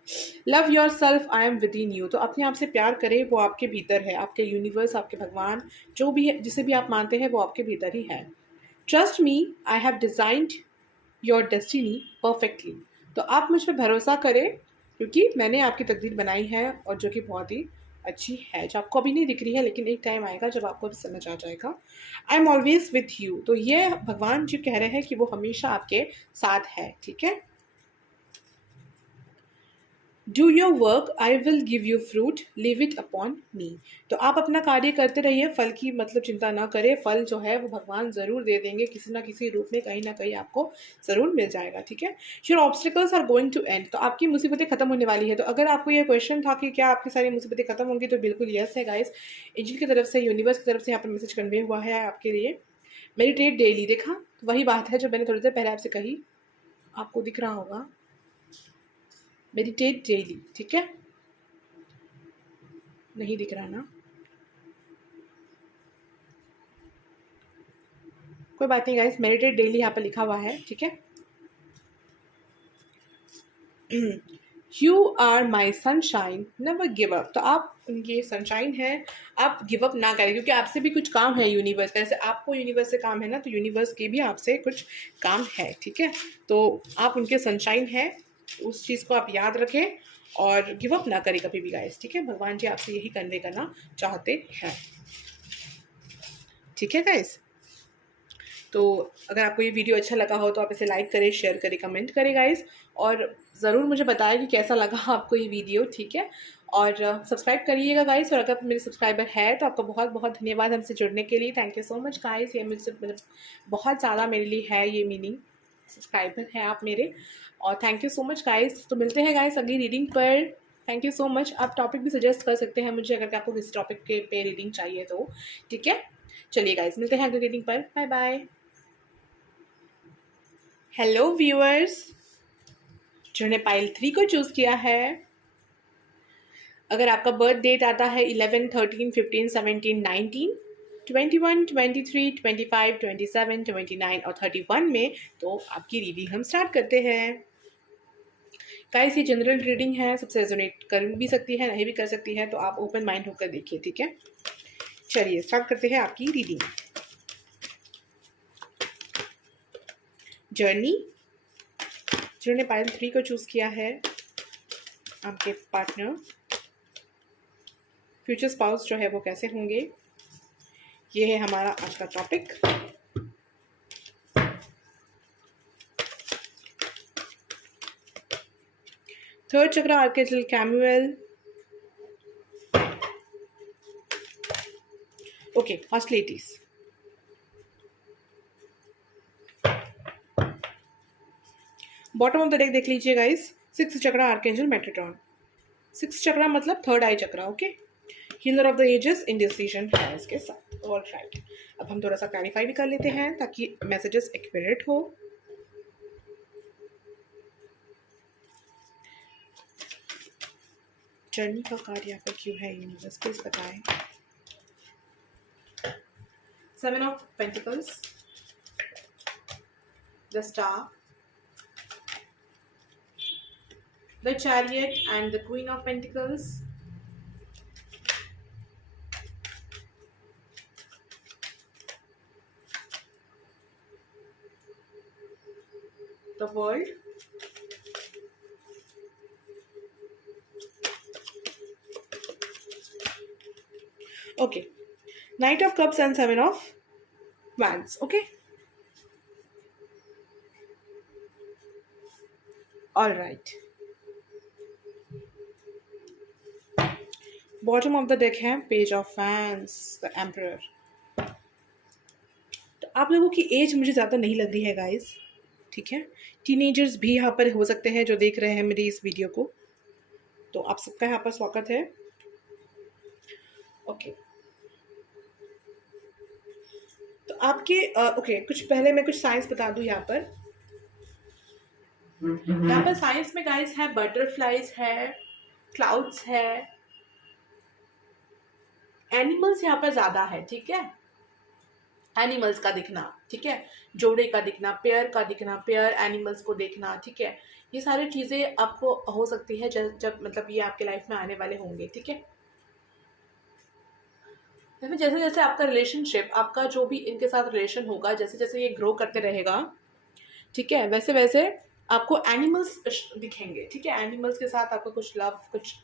Love your self, I am with in you, तो अपने आप से प्यार करें, वो आपके भीतर है, आपके यूनिवर्स, आपके भगवान, जो भी है, जिसे भी आप मानते हैं, वो आपके भीतर ही है। Trust me, I have designed your destiny perfectly, तो आप मुझ पर भरोसा करें, क्योंकि मैंने आपकी तकदीर बनाई है, और जो कि बहुत ही अच्छी है, जो आपको अभी नहीं दिख रही है, लेकिन एक टाइम आएगा जब आपको भी समझ आ जाएगा। I am always with you, तो ये भगवान जी कह रहे हैं कि वो हमेशा आपके साथ है, ठीक है। Do your work, I will give you fruit, live it upon मी। तो आप अपना कार्य करते रहिए, फल की मतलब चिंता ना करें, फल जो है वो भगवान ज़रूर दे देंगे, किसी ना किसी रूप में कहीं ना कहीं आपको ज़रूर मिल जाएगा, ठीक है। Your obstacles are going to end, तो आपकी मुसीबतें खत्म होने वाली है। तो अगर आपको ये क्वेश्चन था कि क्या आपकी सारी मुसीबतें खत्म होंगी, तो बिल्कुल यस है गाइस। एंजल की तरफ से, यूनिवर्स की तरफ से यहाँ पर मैसेज कन्वे हुआ है आपके लिए। मेडिटेट डेली, देखा वही बात है जो मैंने थोड़ी देर पहले आपसे कही, आपको दिख रहा होगा, मेडिटेट डेली, ठीक है। नहीं दिख रहा ना, कोई बात नहीं गाइस, मेडिटेट डेली यहाँ पर लिखा हुआ है, ठीक है। You are my sunshine, never give up, तो आप उनकी सनशाइन है, आप गिव अप ना करें, क्योंकि आपसे भी कुछ काम है यूनिवर्स का। जैसे आपको यूनिवर्स से काम है ना, तो यूनिवर्स के भी आपसे कुछ काम है, ठीक है। तो आप उनके सनशाइन है, उस चीज़ को आप याद रखें और गिव अप ना करें कभी भी गाइस, ठीक है। भगवान जी आपसे यही कन्वे करना चाहते हैं, ठीक है गाइस। तो अगर आपको ये वीडियो अच्छा लगा हो तो आप इसे लाइक करें, शेयर करें, कमेंट करें गाइस, और ज़रूर मुझे बताएं कि कैसा लगा आपको ये वीडियो, ठीक है। और सब्सक्राइब करिएगा गाइस, और अगर मेरे सब्सक्राइबर है तो आपका बहुत बहुत धन्यवाद हमसे जुड़ने के लिए। Thank you so much guys, ये मुझसे मतलब बहुत ज़्यादा मेरे लिए है ये मीनिंग, सब्सक्राइबर हैं आप मेरे, और thank you so much guys. तो मिलते हैं गाइस अगली रीडिंग पर। Thank you so much. आप टॉपिक भी सजेस्ट कर सकते हैं मुझे, अगर आपको किसी टॉपिक के पे रीडिंग चाहिए तो, ठीक है। चलिए गाइस, मिलते हैं अगली रीडिंग पर, बाय बाय। हेलो व्यूअर्स, जिन्होंने पाइल 3 को चूज़ किया है, अगर आपका बर्थ डेट आता है 11, 13, 15, 17, 19, 21, 23, 25, 27, 29 और 31 में, तो आपकी रीडिंग हम स्टार्ट करते हैं। गाइस ये जनरल रीडिंग है, सबसे रेजोनेट कर भी सकती है, नहीं भी कर सकती है, तो आप ओपन माइंड होकर देखिए, ठीक है। चलिए स्टार्ट करते हैं आपकी रीडिंग। जर्नी, जिन्होंने पाइल 3 को चूज़ किया है, आपके पार्टनर, फ्यूचर स्पाउस जो है वो कैसे होंगे, ये है हमारा आज का topic. Third chakra, archangel Camael. Okay, hostilities. Bottom of the deck देख लीजिए गाइस, 6th चक्र, आर्कएंजल मेट्रोट्रॉन। 6th चक्र मतलब third eye chakra, okay. Healer of the ages, indecision है इसके साथ, ऑल राइट। अब हम थोड़ा सा क्लैरिफाई भी कर लेते हैं ताकि मैसेजेस एक्यूरेट हो। जर्नी का कार्ड यहाँ पर क्यों है, यूनिवर्स प्लीज बताएं। 7 of pentacles, the star, the chariot and the queen of pentacles, the world, okay, knight of cups and 7 of wands, okay, all right। Bottom of the deck है पेज ऑफ फैंस, द एम्परर। तो आप लोगों की एज मुझे ज़्यादा नहीं लग रही है गाइस, ठीक है। टीनेजर्स भी यहाँ पर हो सकते हैं जो देख रहे हैं मेरी इस वीडियो को, तो आप सबका यहाँ पर स्वागत है, ओके। तो आपके ओके, कुछ पहले मैं कुछ साइंस बता दूँ यहाँ पर। यहाँ पर साइंस में गाइस है, बटरफ्लाइज है, क्लाउड्स है, एनिमल्स यहाँ पर ज़्यादा है, ठीक है। एनिमल्स का दिखना, ठीक है, जोड़े का दिखना, पेयर का दिखना, पेयर एनिमल्स को देखना, ठीक है। ये सारी चीज़ें आपको हो सकती है जब मतलब ये आपके लाइफ में आने वाले होंगे, ठीक है। जैसे जैसे आपका रिलेशनशिप, आपका जो भी इनके साथ रिलेशन होगा, जैसे जैसे ये ग्रो करते रहेगा, ठीक है, वैसे वैसे आपको एनिमल्स दिखेंगे, ठीक है। एनिमल्स के साथ आपका कुछ लव, कुछ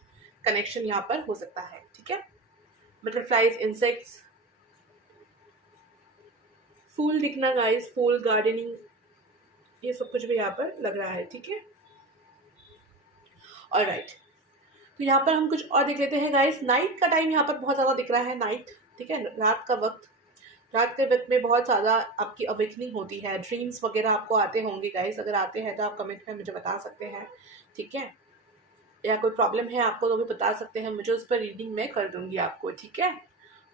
कनेक्शन यहाँ पर हो सकता है, ठीक है। बटरफ्लाइज, इंसेक्ट्स, फूल दिखना गाइस, फूल, गार्डनिंग, ये सब कुछ भी यहाँ पर लग रहा है, ठीक है। ऑलराइट, तो यहाँ पर हम कुछ और देख लेते हैं गाइस। नाइट का टाइम यहाँ पर बहुत ज़्यादा दिख रहा है, नाइट, ठीक है, रात का वक्त। रात के वक्त में बहुत ज़्यादा आपकी अवेकनिंग होती है, ड्रीम्स वगैरह आपको आते होंगे गाइस। अगर आते हैं तो आप कमेंट में मुझे बता सकते हैं, ठीक है। या कोई प्रॉब्लम है आपको तो भी बता सकते हैं मुझे, उस पर रीडिंग मैं कर दूंगी आपको, ठीक है।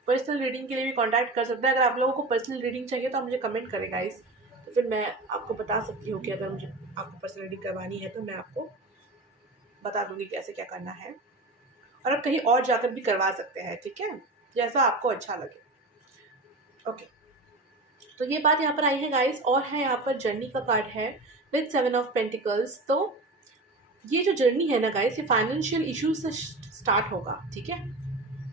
पर्सनल रीडिंग के लिए भी कांटेक्ट कर सकते हैं। अगर आप लोगों को पर्सनल रीडिंग चाहिए तो आप मुझे कमेंट करें गाइस, तो फिर मैं आपको बता सकती हूँ कि अगर मुझे आपको पर्सनल रीडिंग करवानी है तो मैं आपको बता दूंगी कैसे क्या करना है। और आप कहीं और जाकर भी करवा सकते हैं, ठीक है, जैसा आपको अच्छा लगे। ओके, तो ये बात यहाँ पर आई है गाइस। और है यहाँ पर जर्नी का कार्ड है विद 7 ऑफ पेंटिकल्स। तो ये जो जर्नी है ना गाइस, ये फाइनेंशियल इश्यूज से स्टार्ट होगा, ठीक है,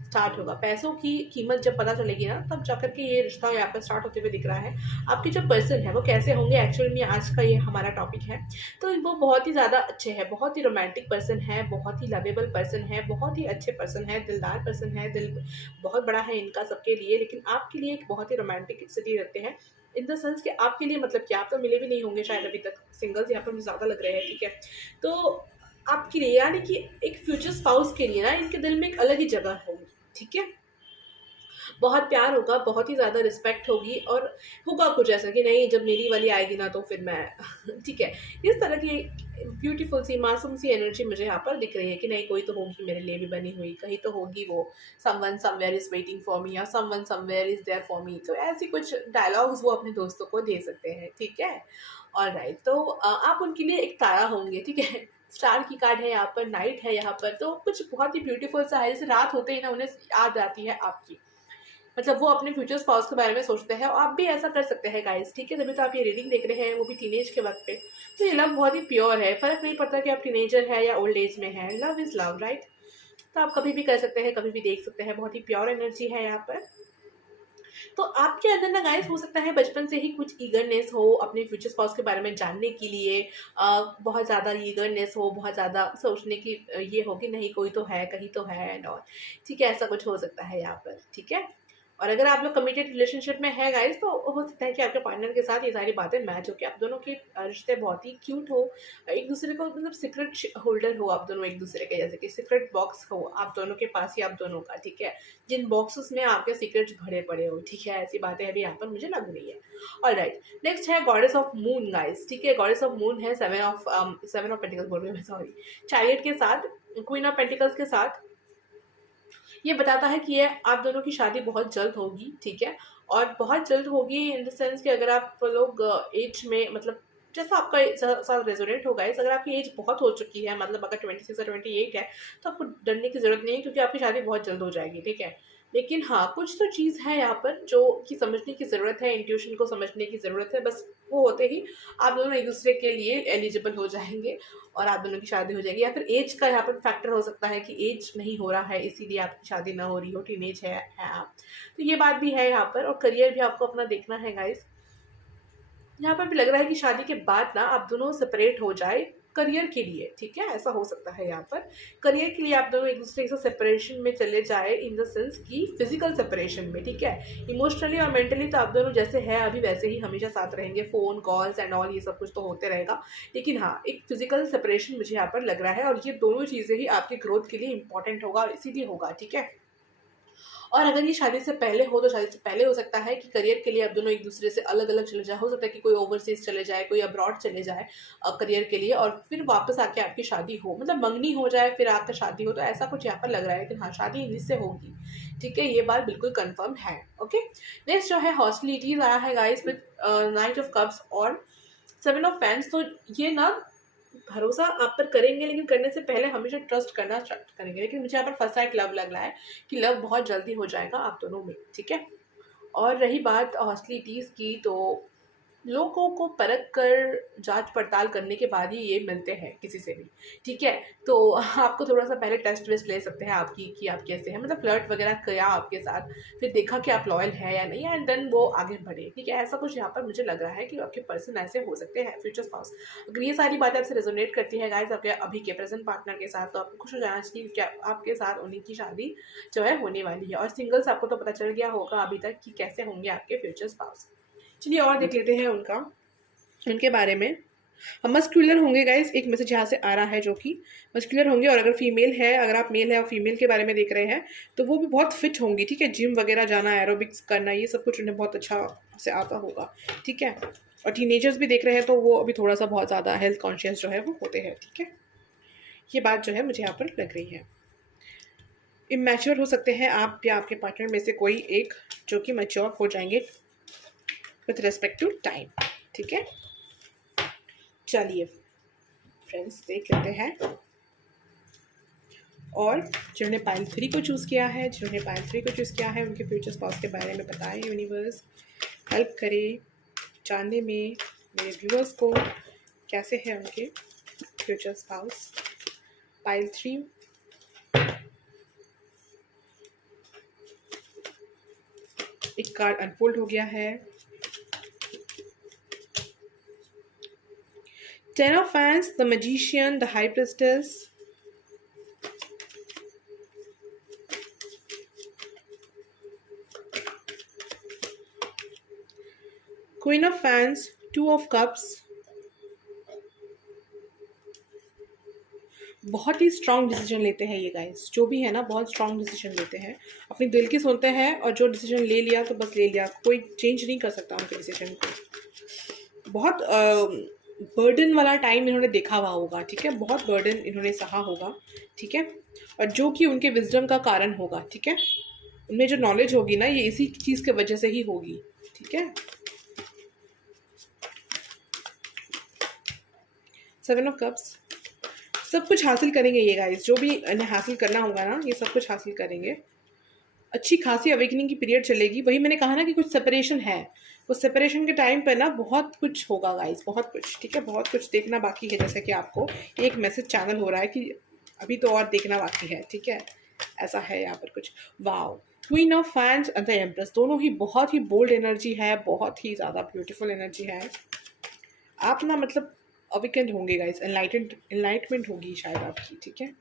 स्टार्ट होगा। पैसों की कीमत जब पता चलेगी ना, तब जाकर के ये रिश्ता यहाँ पर स्टार्ट होते हुए दिख रहा है। आपके जो पर्सन है वो कैसे होंगे, एक्चुअली में आज का ये हमारा टॉपिक है। तो वो बहुत ही ज़्यादा अच्छे हैं, बहुत ही रोमांटिक पर्सन है, बहुत ही लवेबल पर्सन है, बहुत ही अच्छे पर्सन है, दिलदार पर्सन है, दिल बहुत बड़ा है इनका सबके लिए, लेकिन आपके लिए एक बहुत ही रोमांटिक स्थिति रखते हैं। इन द सेंस कि आपके लिए मतलब कि आप तो मिले भी नहीं होंगे शायद अभी तक, सिंगल्स यहाँ पर मुझे ज़्यादा लग रहे हैं, ठीक है। तो आपके लिए यानी कि एक फ्यूचर स्पाउस के लिए ना इनके दिल में एक अलग ही जगह होगी, ठीक है। बहुत प्यार होगा, बहुत ही ज़्यादा रिस्पेक्ट होगी, और होगा कुछ ऐसा कि नहीं जब मेरी वाली आएगी ना तो फिर मैं ठीक है। इस तरह की ब्यूटीफुल सी मासूम सी एनर्जी मुझे यहाँ पर दिख रही है कि नहीं कोई तो होगी मेरे लिए भी बनी हुई, कहीं तो होगी वो, someone somewhere is waiting for me या someone somewhere is there for me. तो ऐसी कुछ डायलॉग्स वो अपने दोस्तों को दे सकते हैं, ठीक है। ऑलराइट, तो आप उनके लिए एक तारा होंगे, ठीक है। स्टार की कार्ड है यहाँ पर, नाइट है यहाँ पर, तो कुछ बहुत ही ब्यूटीफुल सा है। जैसे रात होते ही ना उन्हें याद आती है आपकी, मतलब वो अपने फ्यूचर स्पाउस के बारे में सोचते हैं, और आप भी ऐसा कर सकते हैं गाइस, ठीक है। तभी तो आप ये रीडिंग देख रहे हैं, वो भी टीनेज के वक्त पे। तो ये लव बहुत ही प्योर है, फर्क नहीं पड़ता कि आप टीनेजर है या ओल्ड एज में है, लव इज लव, राइट। तो आप कभी भी कर सकते हैं, कभी भी देख सकते हैं, बहुत ही प्योर एनर्जी है यहाँ पर। तो आपके अंदर ना गाइस हो सकता है बचपन से ही कुछ ईगरनेस हो अपने फ्यूचर स्पाउस के बारे में जानने के लिए, बहुत ज़्यादा ईगरनेस हो, बहुत ज़्यादा सोचने की ये हो कि नहीं कोई तो है, कहीं तो है एंड ऑल, ठीक है। ऐसा कुछ हो सकता है यहाँ पर, ठीक है। और अगर आप लोग कमिटेड रिलेशनशिप में है गाइस, तो हो सकता है कि आपके पार्टनर के साथ ये सारी बातें मैच हो, कि आप दोनों के रिश्ते बहुत ही क्यूट हो, एक दूसरे को मतलब सीक्रेट होल्डर हो आप दोनों एक दूसरे के, जैसे कि सीक्रेट बॉक्स हो आप दोनों के पास ही आप दोनों का, ठीक है, जिन बॉक्सेस में आपके सीक्रेट्स भरे पड़े हो, ठीक है। ऐसी बातें अभी यहाँ पर मुझे लग रही है। ऑलराइट, नेक्स्ट है गॉडेस ऑफ मून गाइस, ठीक है। गॉडेस ऑफ मून है 7 ऑफ पेंटिकल्स बोल रही हूँ मैं, सॉरी, चैरियट के साथ, क्वीन ऑफ पेंटिकल्स के साथ। ये बताता है कि ये आप दोनों की शादी बहुत जल्द होगी, ठीक है। और बहुत जल्द होगी इन द सेंस कि अगर आप लोग एज में मतलब जैसा आपका साथ रेजोनेट होगा इस, अगर आपकी एज बहुत हो चुकी है, मतलब अगर 26 या 28 है, तो आपको डरने की ज़रूरत नहीं है, क्योंकि आपकी शादी बहुत जल्द हो जाएगी, ठीक है। लेकिन हाँ, कुछ तो चीज़ है यहाँ पर जो कि समझने की ज़रूरत है, इंट्यूशन को समझने की ज़रूरत है, बस वो होते ही आप दोनों एक दूसरे के लिए एलिजिबल हो जाएंगे और आप दोनों की शादी हो जाएगी। या फिर एज का यहाँ पर फैक्टर हो सकता है कि एज नहीं हो रहा है इसीलिए आपकी शादी ना हो रही हो, टीनेज है आप, तो ये बात भी है यहाँ पर। और करियर भी आपको अपना देखना है गाइस। यहाँ पर भी लग रहा है कि शादी के बाद ना आप दोनों सेपरेट हो जाए करियर के लिए, ठीक है, ऐसा हो सकता है यहाँ पर। करियर के लिए आप दोनों एक दूसरे से सेपरेशन में चले जाए, इन द सेंस की फिजिकल सेपरेशन में, ठीक है। इमोशनली और मेंटली तो आप दोनों जैसे है अभी वैसे ही हमेशा साथ रहेंगे, फोन कॉल्स एंड ऑल ये सब कुछ तो होते रहेगा, लेकिन हाँ एक फिजिकल सेपरेशन मुझे यहाँ पर लग रहा है, और ये दोनों चीज़ें ही आपके ग्रोथ के लिए इंपॉर्टेंट होगा और इसीलिए होगा, ठीक है। और अगर ये शादी से पहले हो तो शादी से पहले हो सकता है कि करियर के लिए आप दोनों एक दूसरे से अलग अलग चले जाए, हो सकता है कि कोई ओवरसीज चले जाए, कोई अब्रॉड चले जाए करियर के लिए, और फिर वापस आके आपकी शादी हो, मतलब मंगनी हो जाए फिर आपका शादी हो, तो ऐसा कुछ यहाँ पर लग रहा है। लेकिन हाँ शादी इन्हीं से होगी, ठीक है, ये बात बिल्कुल कंफर्म है। ओके, नेक्स्ट जो है हॉस्टिलिटीज आया है guys with night of cups और 7 ऑफ फैंस। तो ये ना भरोसा आप पर करेंगे, लेकिन करने से पहले हमेशा ट्रस्ट करना स्टार्ट करेंगे। लेकिन मुझे यहाँ पर फर्स्ट साइड लव लग रहा है कि लव बहुत जल्दी हो जाएगा आप दोनों में, ठीक है। और रही बात हॉस्टिलिटीज़ की, तो लोगों को परख कर जांच पड़ताल करने के बाद ही ये मिलते हैं किसी से भी, ठीक है। तो आपको थोड़ा सा पहले टेस्ट वेस्ट ले सकते हैं आपकी कि आप कैसे हैं, मतलब फ्लर्ट वगैरह किया आपके साथ, फिर देखा कि आप लॉयल है या नहीं, एंड देन वो आगे बढ़े, ठीक है। ऐसा कुछ यहाँ पर मुझे लग रहा है कि आपके पर्सन ऐसे हो सकते हैं फ्यूचर स्पाउस। अगर ये सारी बातें आपसे रेजोनेट करती है गाइस आपके अभी के प्रेजेंट पार्टनर के साथ, तो आपको खुश हो जाना चाहिए कि क्या आपके साथ उन्हीं की शादी जो है होने वाली है। और सिंगल्स आपको तो पता चल गया होगा अभी तक कि कैसे होंगे आपके फ्यूचर स्पाउस। चलिए और देख लेते हैं उनके बारे में। हम मस्कुलर होंगे गाइस, एक मैसेज यहाँ से आ रहा है जो कि मस्कुलर होंगे। और अगर फीमेल है, अगर आप मेल है और फीमेल के बारे में देख रहे हैं, तो वो भी बहुत फिट होंगी, ठीक है। जिम वगैरह जाना, एरोबिक्स करना, ये सब कुछ उन्हें बहुत अच्छा से आता होगा, ठीक है। और टीनेजर्स भी देख रहे हैं तो वो अभी थोड़ा सा बहुत ज़्यादा हेल्थ कॉन्शियस जो है वो होते हैं, ठीक है। ये बात जो है मुझे यहाँ पर लग रही है। इमेच्योर हो सकते हैं आप या आपके पार्टनर में से कोई एक, जो कि मैच्योर हो जाएंगे विथ रिस्पेक्ट टू टाइम, ठीक है। चलिए फ्रेंड्स देख लेते हैं। और जिन्होंने पाइल 3 को चूज़ किया है, उनके फ्यूचर स्पाउस के बारे में बताएं। यूनिवर्स हेल्प करे जानने में मेरे व्यूअर्स को कैसे है उनके फ्यूचर स्पाउस। पाइल 3, एक कार्ड अनफोल्ड हो गया है। 10 ऑफ फैंस, the magician, the high priestess, queen of fans, 2 of cups. बहुत ही स्ट्रॉन्ग डिसीजन लेते हैं ये गाइस, जो भी है ना, बहुत स्ट्रॉन्ग डिसीजन लेते हैं, अपनी दिल की सुनते हैं, और जो डिसीजन ले लिया तो बस ले लिया, कोई चेंज नहीं कर सकता उनके डिसीजन को। बहुत बर्डन वाला टाइम इन्होंने देखा हुआ होगा, ठीक है। बहुत बर्डन इन्होंने सहा होगा, ठीक है। और जो कि उनके विजडम का कारण होगा, ठीक है। उनमें जो नॉलेज होगी ना, ये इसी चीज़ की वजह से ही होगी, ठीक है। 7 ऑफ कप्स, सब कुछ हासिल करेंगे ये गाइस, जो भी इन्हें हासिल करना होगा ना, ये सब कुछ हासिल करेंगे। अच्छी खासी अवेकनिंग की पीरियड चलेगी। वही मैंने कहा ना कि कुछ सेपरेशन है, उस सेपरेशन के टाइम पे ना बहुत कुछ होगा गाइस, बहुत कुछ, ठीक है। बहुत कुछ देखना बाकी है, जैसे कि आपको एक मैसेज चैनल हो रहा है कि अभी तो और देखना बाकी है, ठीक है। ऐसा है यहाँ पर कुछ। वाओ, क्वीन ऑफ फैंस एंड द एम्प्रेस, दोनों ही बहुत ही बोल्ड एनर्जी है, बहुत ही ज़्यादा ब्यूटीफुल एनर्जी है। आप ना मतलब अवेकेंड होंगे गाइस, एनलाइटमेंट होगी शायद आपकी, ठीक है।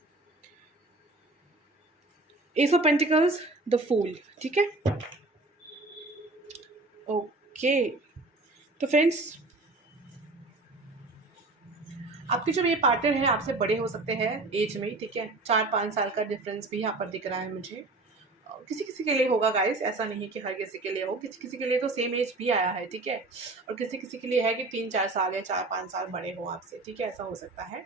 Ace of pentacles, the fool, ठीक है। ओके, तो फ्रेंड्स आपके जो ये पार्टनर है आपसे बड़े हो सकते हैं एज में, ठीक है। 4-5 साल का डिफरेंस भी यहाँ पर दिख रहा है मुझे। किसी किसी के लिए होगा गाइस, ऐसा नहीं कि हर किसी के लिए हो, किसी किसी के लिए तो सेम एज भी आया है, ठीक है। और किसी किसी के लिए है कि 3-4 साल या 4-5 साल बड़े हो आपसे, ठीक है। ऐसा हो सकता है।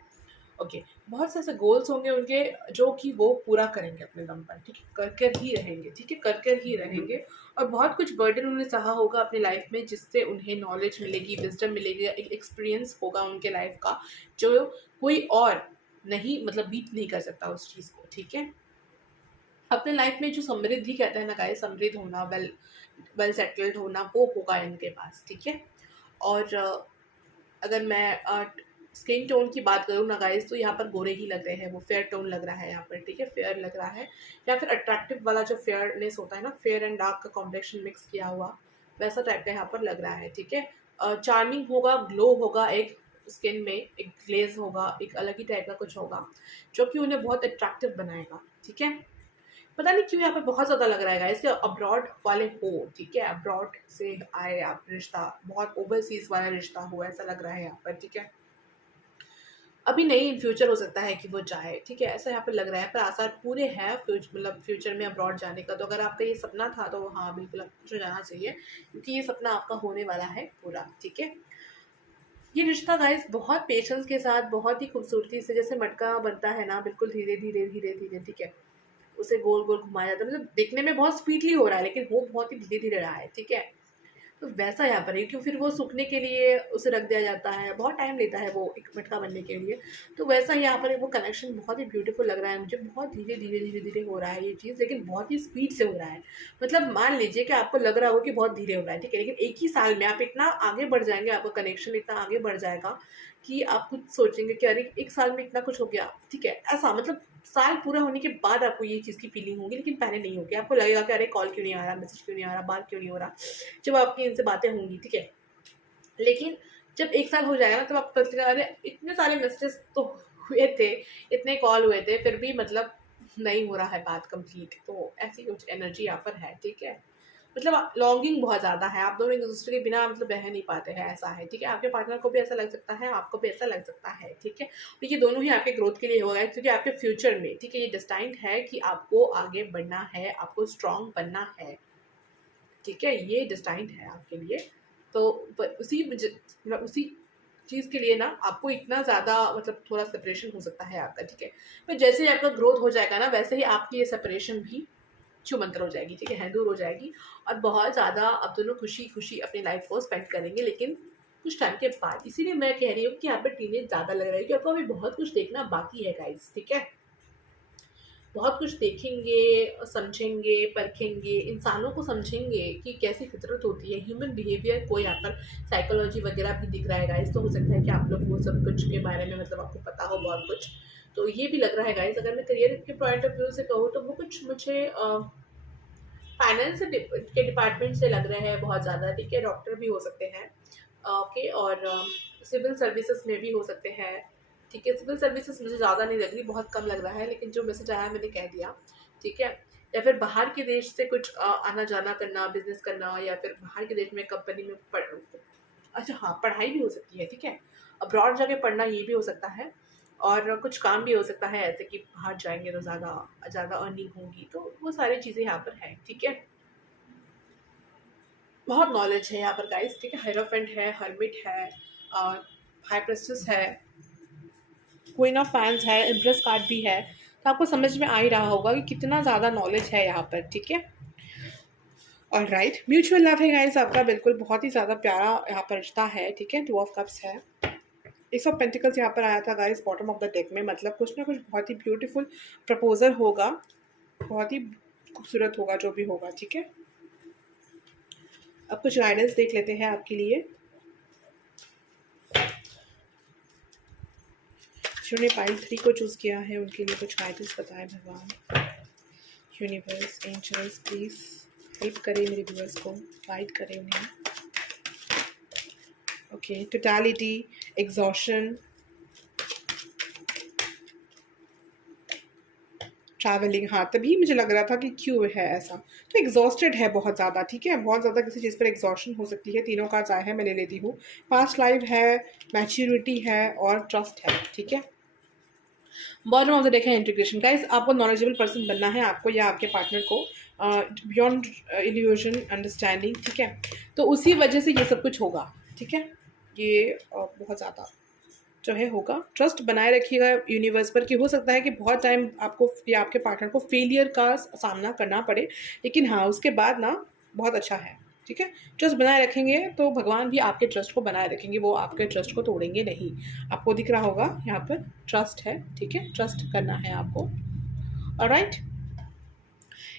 ओके, बहुत से ऐसे गोल्स होंगे उनके जो कि वो पूरा करेंगे अपने दम पर, ठीक है। कर कर ही रहेंगे, ठीक है, कर कर ही रहेंगे। और बहुत कुछ बर्डन उन्होंने सहा होगा अपनी लाइफ में, जिससे उन्हें नॉलेज मिलेगी, विजडम मिलेगी, एक एक्सपीरियंस होगा उनके लाइफ का, जो कोई और नहीं मतलब बीट नहीं कर सकता उस चीज़ को, ठीक है। अपने लाइफ में जो समृद्धि कहते हैं ना गाइस, समृद्ध होना, वेल वेल सेटल्ड होना, वो होगा इनके पास, ठीक है। और अगर मैं स्किन टोन की बात करूँ ना गाइस, तो यहाँ पर गोरे ही लग रहे हैं, वो फेयर टोन लग रहा है यहाँ पर, ठीक है। फेयर लग रहा है, या फिर अट्रैक्टिव वाला जो फेयरनेस होता है ना, फेयर एंड डार्क का कॉम्बिनेशन मिक्स किया हुआ, वैसा टाइप का यहाँ पर लग रहा है, ठीक है। चार्मिंग होगा, ग्लो होगा, एक स्किन में एक ग्लेज होगा, एक अलग ही टाइप का कुछ होगा, जो कि उन्हें बहुत अट्रैक्टिव बनाएगा, ठीक है। पता नहीं क्यों यहाँ पे बहुत ज़्यादा लग रहा है इसके अब्रॉड वाले हो, ठीक है। अब्रॉड से आए आप रिश्ता, बहुत ओवरसीज वाला रिश्ता हो, ऐसा लग रहा है यहाँ पर, ठीक है। अभी नहीं, इन फ्यूचर हो सकता है कि वो जाए, ठीक है। ऐसा यहाँ पे लग रहा है, पर आसार पूरे हैं मतलब फ्यूचर में अब्रॉड जाने का। तो अगर आपका ये सपना था तो हाँ बिल्कुल आपको जाना चाहिए, क्योंकि ये सपना आपका होने वाला है पूरा, ठीक है। ये रिश्ता गाइस बहुत पेशेंस के साथ, बहुत ही खूबसूरती से, जैसे मटका बनता है ना, बिल्कुल धीरे धीरे धीरे धीरे, ठीक है, उसे गोल गोल घुमाया जाता है। मतलब देखने में बहुत स्पीडली हो रहा है, लेकिन वो बहुत ही धीरे धीरे रहा है, ठीक है। तो वैसा यहाँ पर है, क्यों फिर वो सूखने के लिए उसे रख दिया जाता है, बहुत टाइम लेता है वो एक मटका बनने के लिए। तो वैसा यहाँ पर वो कनेक्शन बहुत ही ब्यूटीफुल लग रहा है मुझे, बहुत धीरे धीरे धीरे धीरे हो रहा है ये चीज़, लेकिन बहुत ही स्पीड से हो रहा है। मतलब मान लीजिए कि आपको लग रहा हो कि बहुत धीरे हो रहा है, ठीक है, लेकिन एक ही साल में आप इतना आगे बढ़ जाएंगे, आपका कनेक्शन इतना आगे बढ़ जाएगा कि आप खुद सोचेंगे कि अरे एक साल में इतना कुछ हो गया, ठीक है। ऐसा मतलब साल पूरा होने के बाद आपको ये चीज़ की फीलिंग होगी, लेकिन पहले नहीं होगी। आपको लगेगा कि अरे कॉल क्यों नहीं आ रहा, मैसेज क्यों नहीं आ रहा, बात क्यों नहीं हो रहा, जब आपकी इनसे बातें होंगी, ठीक है। लेकिन जब एक साल हो जाएगा ना, तब आपको पता चलेगा अरे इतने सारे मैसेजेस तो हुए थे, इतने कॉल हुए थे, फिर भी मतलब नहीं हो रहा है बात कंप्लीट। तो ऐसी कुछ एनर्जी यहाँ पर है, ठीक है। मतलब लॉन्गिंग बहुत ज़्यादा है, आप दोनों एक दूसरे के बिना मतलब रह नहीं पाते हैं, ऐसा है, ठीक है। आपके पार्टनर को भी ऐसा लग सकता है, आपको भी ऐसा लग सकता है, ठीक है। तो ये दोनों ही आपके ग्रोथ के लिए होगा, क्योंकि आपके फ्यूचर में, ठीक है, ये डिस्टाइंड है कि आपको आगे बढ़ना है, आपको स्ट्रांग बनना है, ठीक है, ये डिस्टाइंड है आपके लिए। तो मतलब उसी चीज़ के लिए ना आपको इतना ज़्यादा मतलब थोड़ा सेपरेशन हो सकता है आपका, ठीक है। पर जैसे ही आपका ग्रोथ हो जाएगा ना, वैसे ही आपकी ये सेपरेशन भी छूमंतर हो जाएगी, ठीक है, दूर हो जाएगी। और बहुत ज़्यादा आप दोनों खुशी खुशी अपनी लाइफ को स्पेंड करेंगे, लेकिन कुछ टाइम के बाद। इसीलिए मैं कह रही हूँ कि यहाँ पर टीनेज ज़्यादा लग रहा है, कि आपको अभी बहुत कुछ देखना बाकी है गाइस, ठीक है। बहुत कुछ देखेंगे, समझेंगे, परखेंगे, इंसानों को समझेंगे कि कैसी फितरत होती है, ह्यूमन बिहेवियर को यहाँ पर साइकोलॉजी वगैरह भी दिख रहा है गाइस। तो हो सकता है कि आप लोग वो सब कुछ के बारे में मतलब आपको पता हो बहुत कुछ। तो ये भी लग रहा है गाइस, अगर मैं करियर के पॉइंट ऑफ व्यू से कहूँ तो वो कुछ मुझे फाइनेंस के डिपार्टमेंट से लग रहे हैं बहुत ज़्यादा, ठीक है। डॉक्टर भी हो सकते हैं, ओके, और सिविल सर्विसेज में भी हो सकते हैं, ठीक है। सिविल सर्विसेज मुझे ज़्यादा नहीं लग रही, बहुत कम लग रहा है, लेकिन जो मैसेज आया मैंने कह दिया, ठीक है। या फिर बाहर के देश से कुछ आना जाना करना, बिजनेस करना, या फिर बाहर के देश में कंपनी में अच्छा हाँ, पढ़ाई भी हो सकती है, ठीक है। अब्रॉड जाके पढ़ना ये भी हो सकता है, और कुछ काम भी हो सकता है ऐसे कि बाहर जाएंगे तो ज़्यादा ज़्यादा अर्निंग होगी। तो वो सारी चीज़ें यहाँ पर हैं, ठीक है। बहुत नॉलेज है यहाँ पर गाइस, ठीक है। हायरोफेंट है, हर्मिट है, हाई प्रेस्टिस है, क्वीन ऑफ फैंस है, इम्प्रेस कार्ड भी है। तो आपको समझ में आ ही रहा होगा कि कितना ज़्यादा नॉलेज है यहाँ पर, ठीक है। और राइट, म्यूचुअल लव है गाइस आपका, बिल्कुल बहुत ही ज़्यादा प्यारा यहाँ पर रिश्ता है, ठीक है। 2 ऑफ कप्स है, एस ऑफ पेंटिकल्स यहाँ पर आया था guys bottom of the deck में। मतलब कुछ ना कुछ बहुत ही ब्यूटीफुल प्रपोजल होगा, बहुत ही खूबसूरत होगा जो भी होगा, ठीक है। अब कुछ गाइडेंस देख लेते हैं आपके लिए। जिन्होंने पाइल 3 को चूज़ किया है उनके लिए कुछ गाइडेंस बताएं भगवान, यूनिवर्स, एंजल्स, प्लीज़ हेल्प करें मेरे व्यूअर्स को, गाइड करें उन्हें। ओके, टोटलिटी, एग्जॉशन, ट्रैवलिंग, हाँ तभी मुझे लग रहा था कि क्यों है ऐसा। तो एग्जॉस्टेड है बहुत ज़्यादा, ठीक है, बहुत ज़्यादा किसी चीज़ पर एग्जॉशन हो सकती है। तीनों कार्ड्स आए हैं, मैं ले लेती हूँ। पास्ट लाइफ है, मैच्योरिटी है, और ट्रस्ट है, ठीक है। बॉटम ऑफ द डेक है इंटीग्रेशन। गाइस आपको नॉलेजेबल पर्सन बनना है, आपको या आपके पार्टनर को, बियॉन्ड इल्यूजन अंडरस्टैंडिंग, ठीक है। तो उसी वजह से ये सब कुछ होगा, ठीक है। ये बहुत ज़्यादा जो है होगा। ट्रस्ट बनाए रखिएगा यूनिवर्स पर, कि हो सकता है कि बहुत टाइम आपको या आपके पार्टनर को फेलियर का सामना करना पड़े, लेकिन हाँ उसके बाद ना बहुत अच्छा है, ठीक है। ट्रस्ट बनाए रखेंगे तो भगवान भी आपके ट्रस्ट को बनाए रखेंगे, वो आपके ट्रस्ट को तोड़ेंगे नहीं। आपको दिख रहा होगा यहाँ पर ट्रस्ट है, ठीक है, ट्रस्ट करना है आपको। ऑलराइट,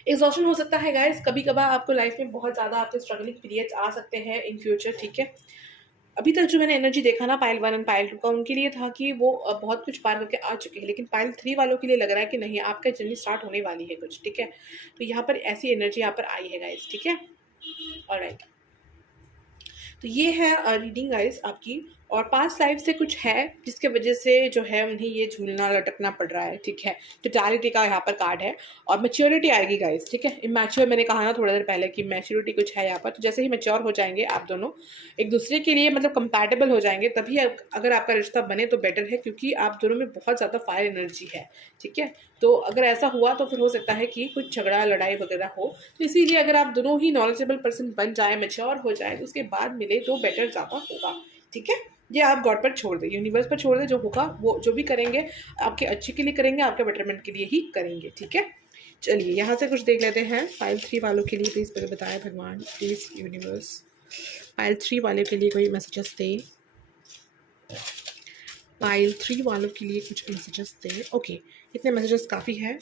एग्जॉशन हो सकता है गाइस, कभी कभार आपको लाइफ में बहुत ज़्यादा आपके स्ट्रगलिंग पीरियड्स आ सकते हैं इन फ्यूचर, ठीक है। अभी तक जो मैंने एनर्जी देखा ना पाइल 1 एंड पाइल 2 का, उनके लिए था कि वो बहुत कुछ पार करके आ चुके हैं, लेकिन पाइल 3 वालों के लिए लग रहा है कि नहीं, आपका जर्नी स्टार्ट होने वाली है कुछ, ठीक है। तो यहाँ पर ऐसी एनर्जी यहाँ पर आई है गाइस, ठीक है। ऑलराइट, तो ये है रीडिंग गाइस आपकी। और पास्ट लाइफ से कुछ है जिसके वजह से जो है उन्हें ये झूलना लटकना पड़ रहा है, ठीक है। टोटलिटी का यहाँ पर कार्ड है, और मैच्योरिटी आएगी गाइस, ठीक है। इमैच्योर मैंने कहा ना थोड़ा देर पहले कि मैच्योरिटी कुछ है यहाँ पर। तो जैसे ही मैच्योर हो जाएंगे आप दोनों एक दूसरे के लिए मतलब कंपैटिबल हो जाएंगे, तभी अगर आपका रिश्ता बने तो बेटर है, क्योंकि आप दोनों में बहुत ज़्यादा फायर एनर्जी है, ठीक है। तो अगर ऐसा हुआ तो फिर हो सकता है कि कुछ झगड़ा लड़ाई वगैरह हो। तो इसीलिए अगर आप दोनों ही नॉलेजेबल पर्सन बन जाए, मैच्योर हो जाए, तो उसके बाद मिले तो बेटर ज़्यादा होगा, ठीक है। ये आप गॉड पर छोड़ दें, यूनिवर्स पर छोड़ दें, जो होगा वो जो भी करेंगे आपके अच्छे के लिए करेंगे, आपके बेटरमेंट के लिए ही करेंगे, ठीक है। चलिए यहाँ से कुछ देख लेते हैं पाइल 3 वालों के लिए। प्लीज़ बताएं भगवान, प्लीज़ यूनिवर्स, पाइल 3 वाले के लिए कोई मैसेजेस दे, पाइल 3 वालों के लिए कुछ मैसेजेस दे। ओके, इतने मैसेजेस काफ़ी है।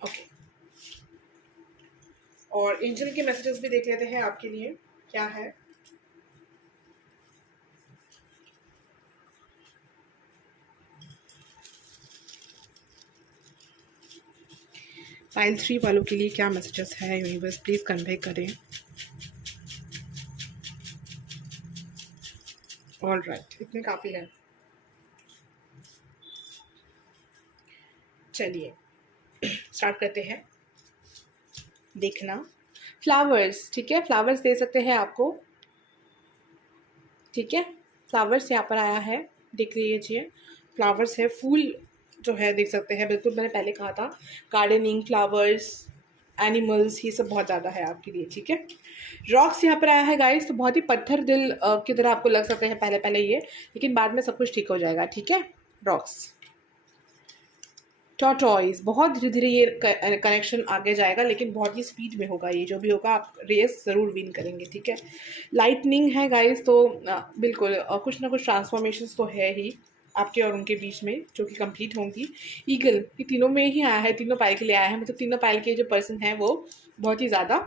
ओके, और एंजल के मैसेजेस भी देख लेते हैं आपके लिए क्या है। पाइल 3 वालों के लिए क्या मैसेजेस है यूनिवर्स, प्लीज़ कन्वे करें। ऑल राइट, इतने काफ़ी है। चलिए स्टार्ट करते हैं देखना। फ्लावर्स, ठीक है, फ्लावर्स दे सकते हैं आपको, ठीक है। फ्लावर्स यहाँ पर आया है, देख लीजिए। फ्लावर्स है, फूल जो है देख सकते हैं, बिल्कुल मैंने पहले कहा था। गार्डनिंग, फ्लावर्स, एनिमल्स, ये सब बहुत ज़्यादा है आपके लिए, ठीक है। रॉक्स यहाँ पर आया है गाइस, तो बहुत ही पत्थर दिल की तरह आपको लग सकते हैं पहले पहले ये, लेकिन बाद में सब कुछ ठीक हो जाएगा, ठीक है। रॉक्स, टॉर्टॉइज, बहुत धीरे धीरे ये कनेक्शन आगे जाएगा, लेकिन बहुत ही स्पीड में होगा। ये जो भी होगा आप रेस ज़रूर विन करेंगे, ठीक है। लाइटनिंग है गाइस, तो बिल्कुल कुछ ना कुछ ट्रांसफॉर्मेशंस तो है ही आपके और उनके बीच में, जो कि कंप्लीट होंगी। ईगल, ये तीनों में ही आया है, तीनों पाइल के लिए आया है, मतलब तीनों पाइल के जो पर्सन है वो बहुत ही ज़्यादा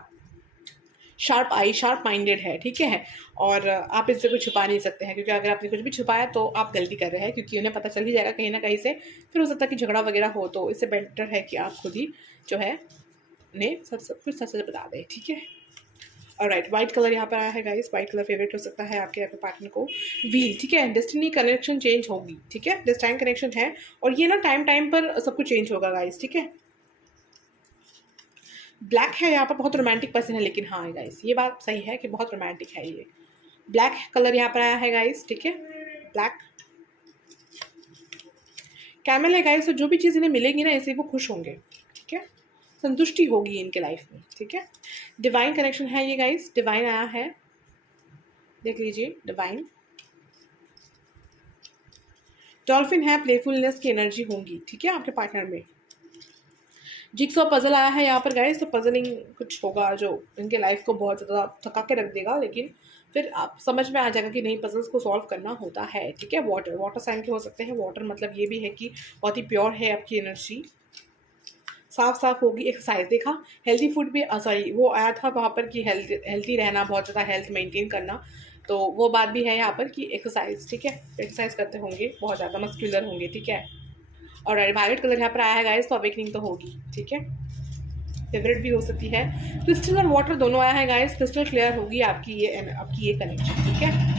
शार्प आई, शार्प माइंडेड है, ठीक है। और आप इससे कुछ छुपा नहीं सकते हैं, क्योंकि अगर आपने कुछ भी छुपाया तो आप गलती कर रहे हैं, क्योंकि उन्हें पता चल ही जाएगा कहीं ना कहीं से। फिर हो सकता है कि झगड़ा वगैरह हो, तो इससे बेटर है कि आप खुद ही जो है उन्हें सब कुछ सच सच बता दें, ठीक है। और राइट, वाइट कलर यहाँ पर आया है गाइस, वाइट कलर फेवरेट हो सकता है आपके पार्टनर को। व्हील, ठीक है, डेस्टिनी कनेक्शन चेंज होगी, ठीक है, डेस्टाइन कनेक्शन है, और ये ना टाइम टाइम पर सब कुछ चेंज होगा गाइस, ठीक है। ब्लैक है यहाँ पर, बहुत रोमांटिक पर्सन है, लेकिन हाँ गाइस ये बात सही है कि बहुत रोमांटिक है ये। ब्लैक कलर यहाँ पर आया है गाइस, ठीक है, ब्लैक। कैमल है गाइस, तो जो भी चीज़ इन्हें मिलेंगी ना ऐसे वो खुश होंगे, ठीक है, संतुष्टि होगी इनके लाइफ में, ठीक है। डिवाइन कनेक्शन है ये गाइस, डिवाइन आया है, देख लीजिए डिवाइन। डॉल्फिन है, प्लेफुलनेस की एनर्जी होंगी, ठीक है, आपके पार्टनर में। जिक्सॉ पजल आया है यहाँ पर गाइस, तो पजलिंग कुछ होगा जो इनके लाइफ को बहुत ज़्यादा थका के रख देगा, लेकिन फिर आप समझ में आ जाएगा कि नहीं, पजल्स को सॉल्व करना होता है, ठीक है। वाटर, वाटर साइन के हो सकते हैं। वाटर मतलब ये भी है कि बहुत ही प्योर है आपकी एनर्जी, साफ साफ होगी। एक्सरसाइज देखा, हेल्दी फूड भी, सॉरी वो आया था वहाँ पर कि हेल्थी रहना, बहुत ज़्यादा हेल्थ मेंटेन करना, तो वो बात भी है यहाँ पर कि एक्सरसाइज, ठीक है, एक्सरसाइज करते होंगे, बहुत ज़्यादा मस्कुलर होंगे, ठीक है। और वायलेट कलर यहाँ पर आया है गाइस, तो अवेकनिंग तो होगी, ठीक है, फेवरेट भी हो सकती है। क्रिस्टल और वाटर दोनों आया है गाइस, क्रिस्टल क्लियर होगी आपकी ये कनेक्शन, ठीक है।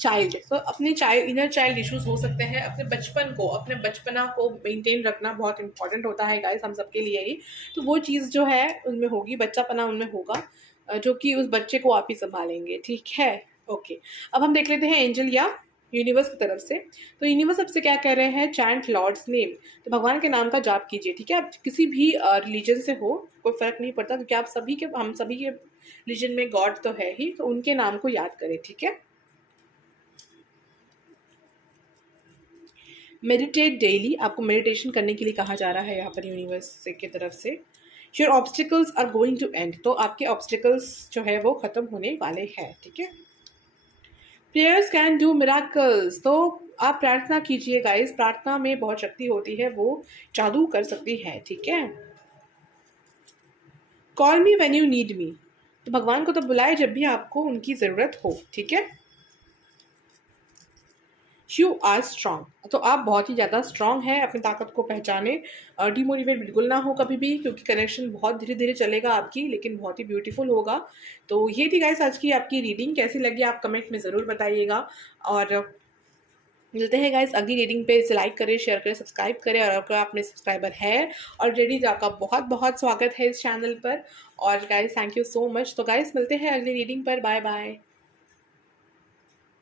चाइल्ड, तो अपने चाइल्ड, इनर चाइल्ड इश्यूज हो सकते हैं, अपने बचपन को, अपने बचपना को मेंटेन रखना बहुत इंपॉर्टेंट होता है गाइस, हम सबके लिए ही। तो वो चीज़ जो है उनमें होगी, बच्चापना उनमें होगा, जो कि उस बच्चे को आप ही संभालेंगे, ठीक है। ओके, अब हम देख लेते हैं एंजल या यूनिवर्स की तरफ से। तो यूनिवर्स सबसे क्या कह रहे हैं, चैंट लॉर्ड्स नेम, तो भगवान के नाम का जाप कीजिए, ठीक है। आप किसी भी रिलीजन से हो, कोई फर्क नहीं पड़ता, क्योंकि आप सभी के, हम सभी के रिलीजन में गॉड तो है ही, तो उनके नाम को याद करें, ठीक है। मेडिटेट डेली, आपको मेडिटेशन करने के लिए कहा जा रहा है यहाँ पर यूनिवर्स की तरफ से। Your obstacles are going to end, तो आपके ऑब्स्टिकल्स जो है वो ख़त्म होने वाले हैं, ठीक है। प्रेयर्स कैन डू मिराकल्स, तो आप प्रार्थना कीजिए गाइस, प्रार्थना में बहुत शक्ति होती है, वो जादू कर सकती है, ठीक है। Call me when you need me, तो भगवान को तो बुलाए जब भी आपको उनकी ज़रूरत हो, ठीक है। यू आर स्ट्रांग, तो आप बहुत ही ज़्यादा स्ट्रांग हैं, अपनी ताकत को पहचाने, डिमोटिवेट बिल्कुल ना हो कभी भी, क्योंकि कनेक्शन बहुत धीरे धीरे चलेगा आपकी, लेकिन बहुत ही ब्यूटीफुल होगा। तो ये थी गाइस आज की आपकी रीडिंग, कैसी लगी आप कमेंट में ज़रूर बताइएगा, और मिलते हैं गाइस अगली रीडिंग पे। इसे लाइक करें, शेयर करें, सब्सक्राइब करें, और अगर आप मेरे सब्सक्राइबर है ऑलरेडी तो आपका बहुत बहुत स्वागत है इस चैनल पर। और guys thank you so much. तो गाइस मिलते हैं अगली रीडिंग पर, बाय बाय।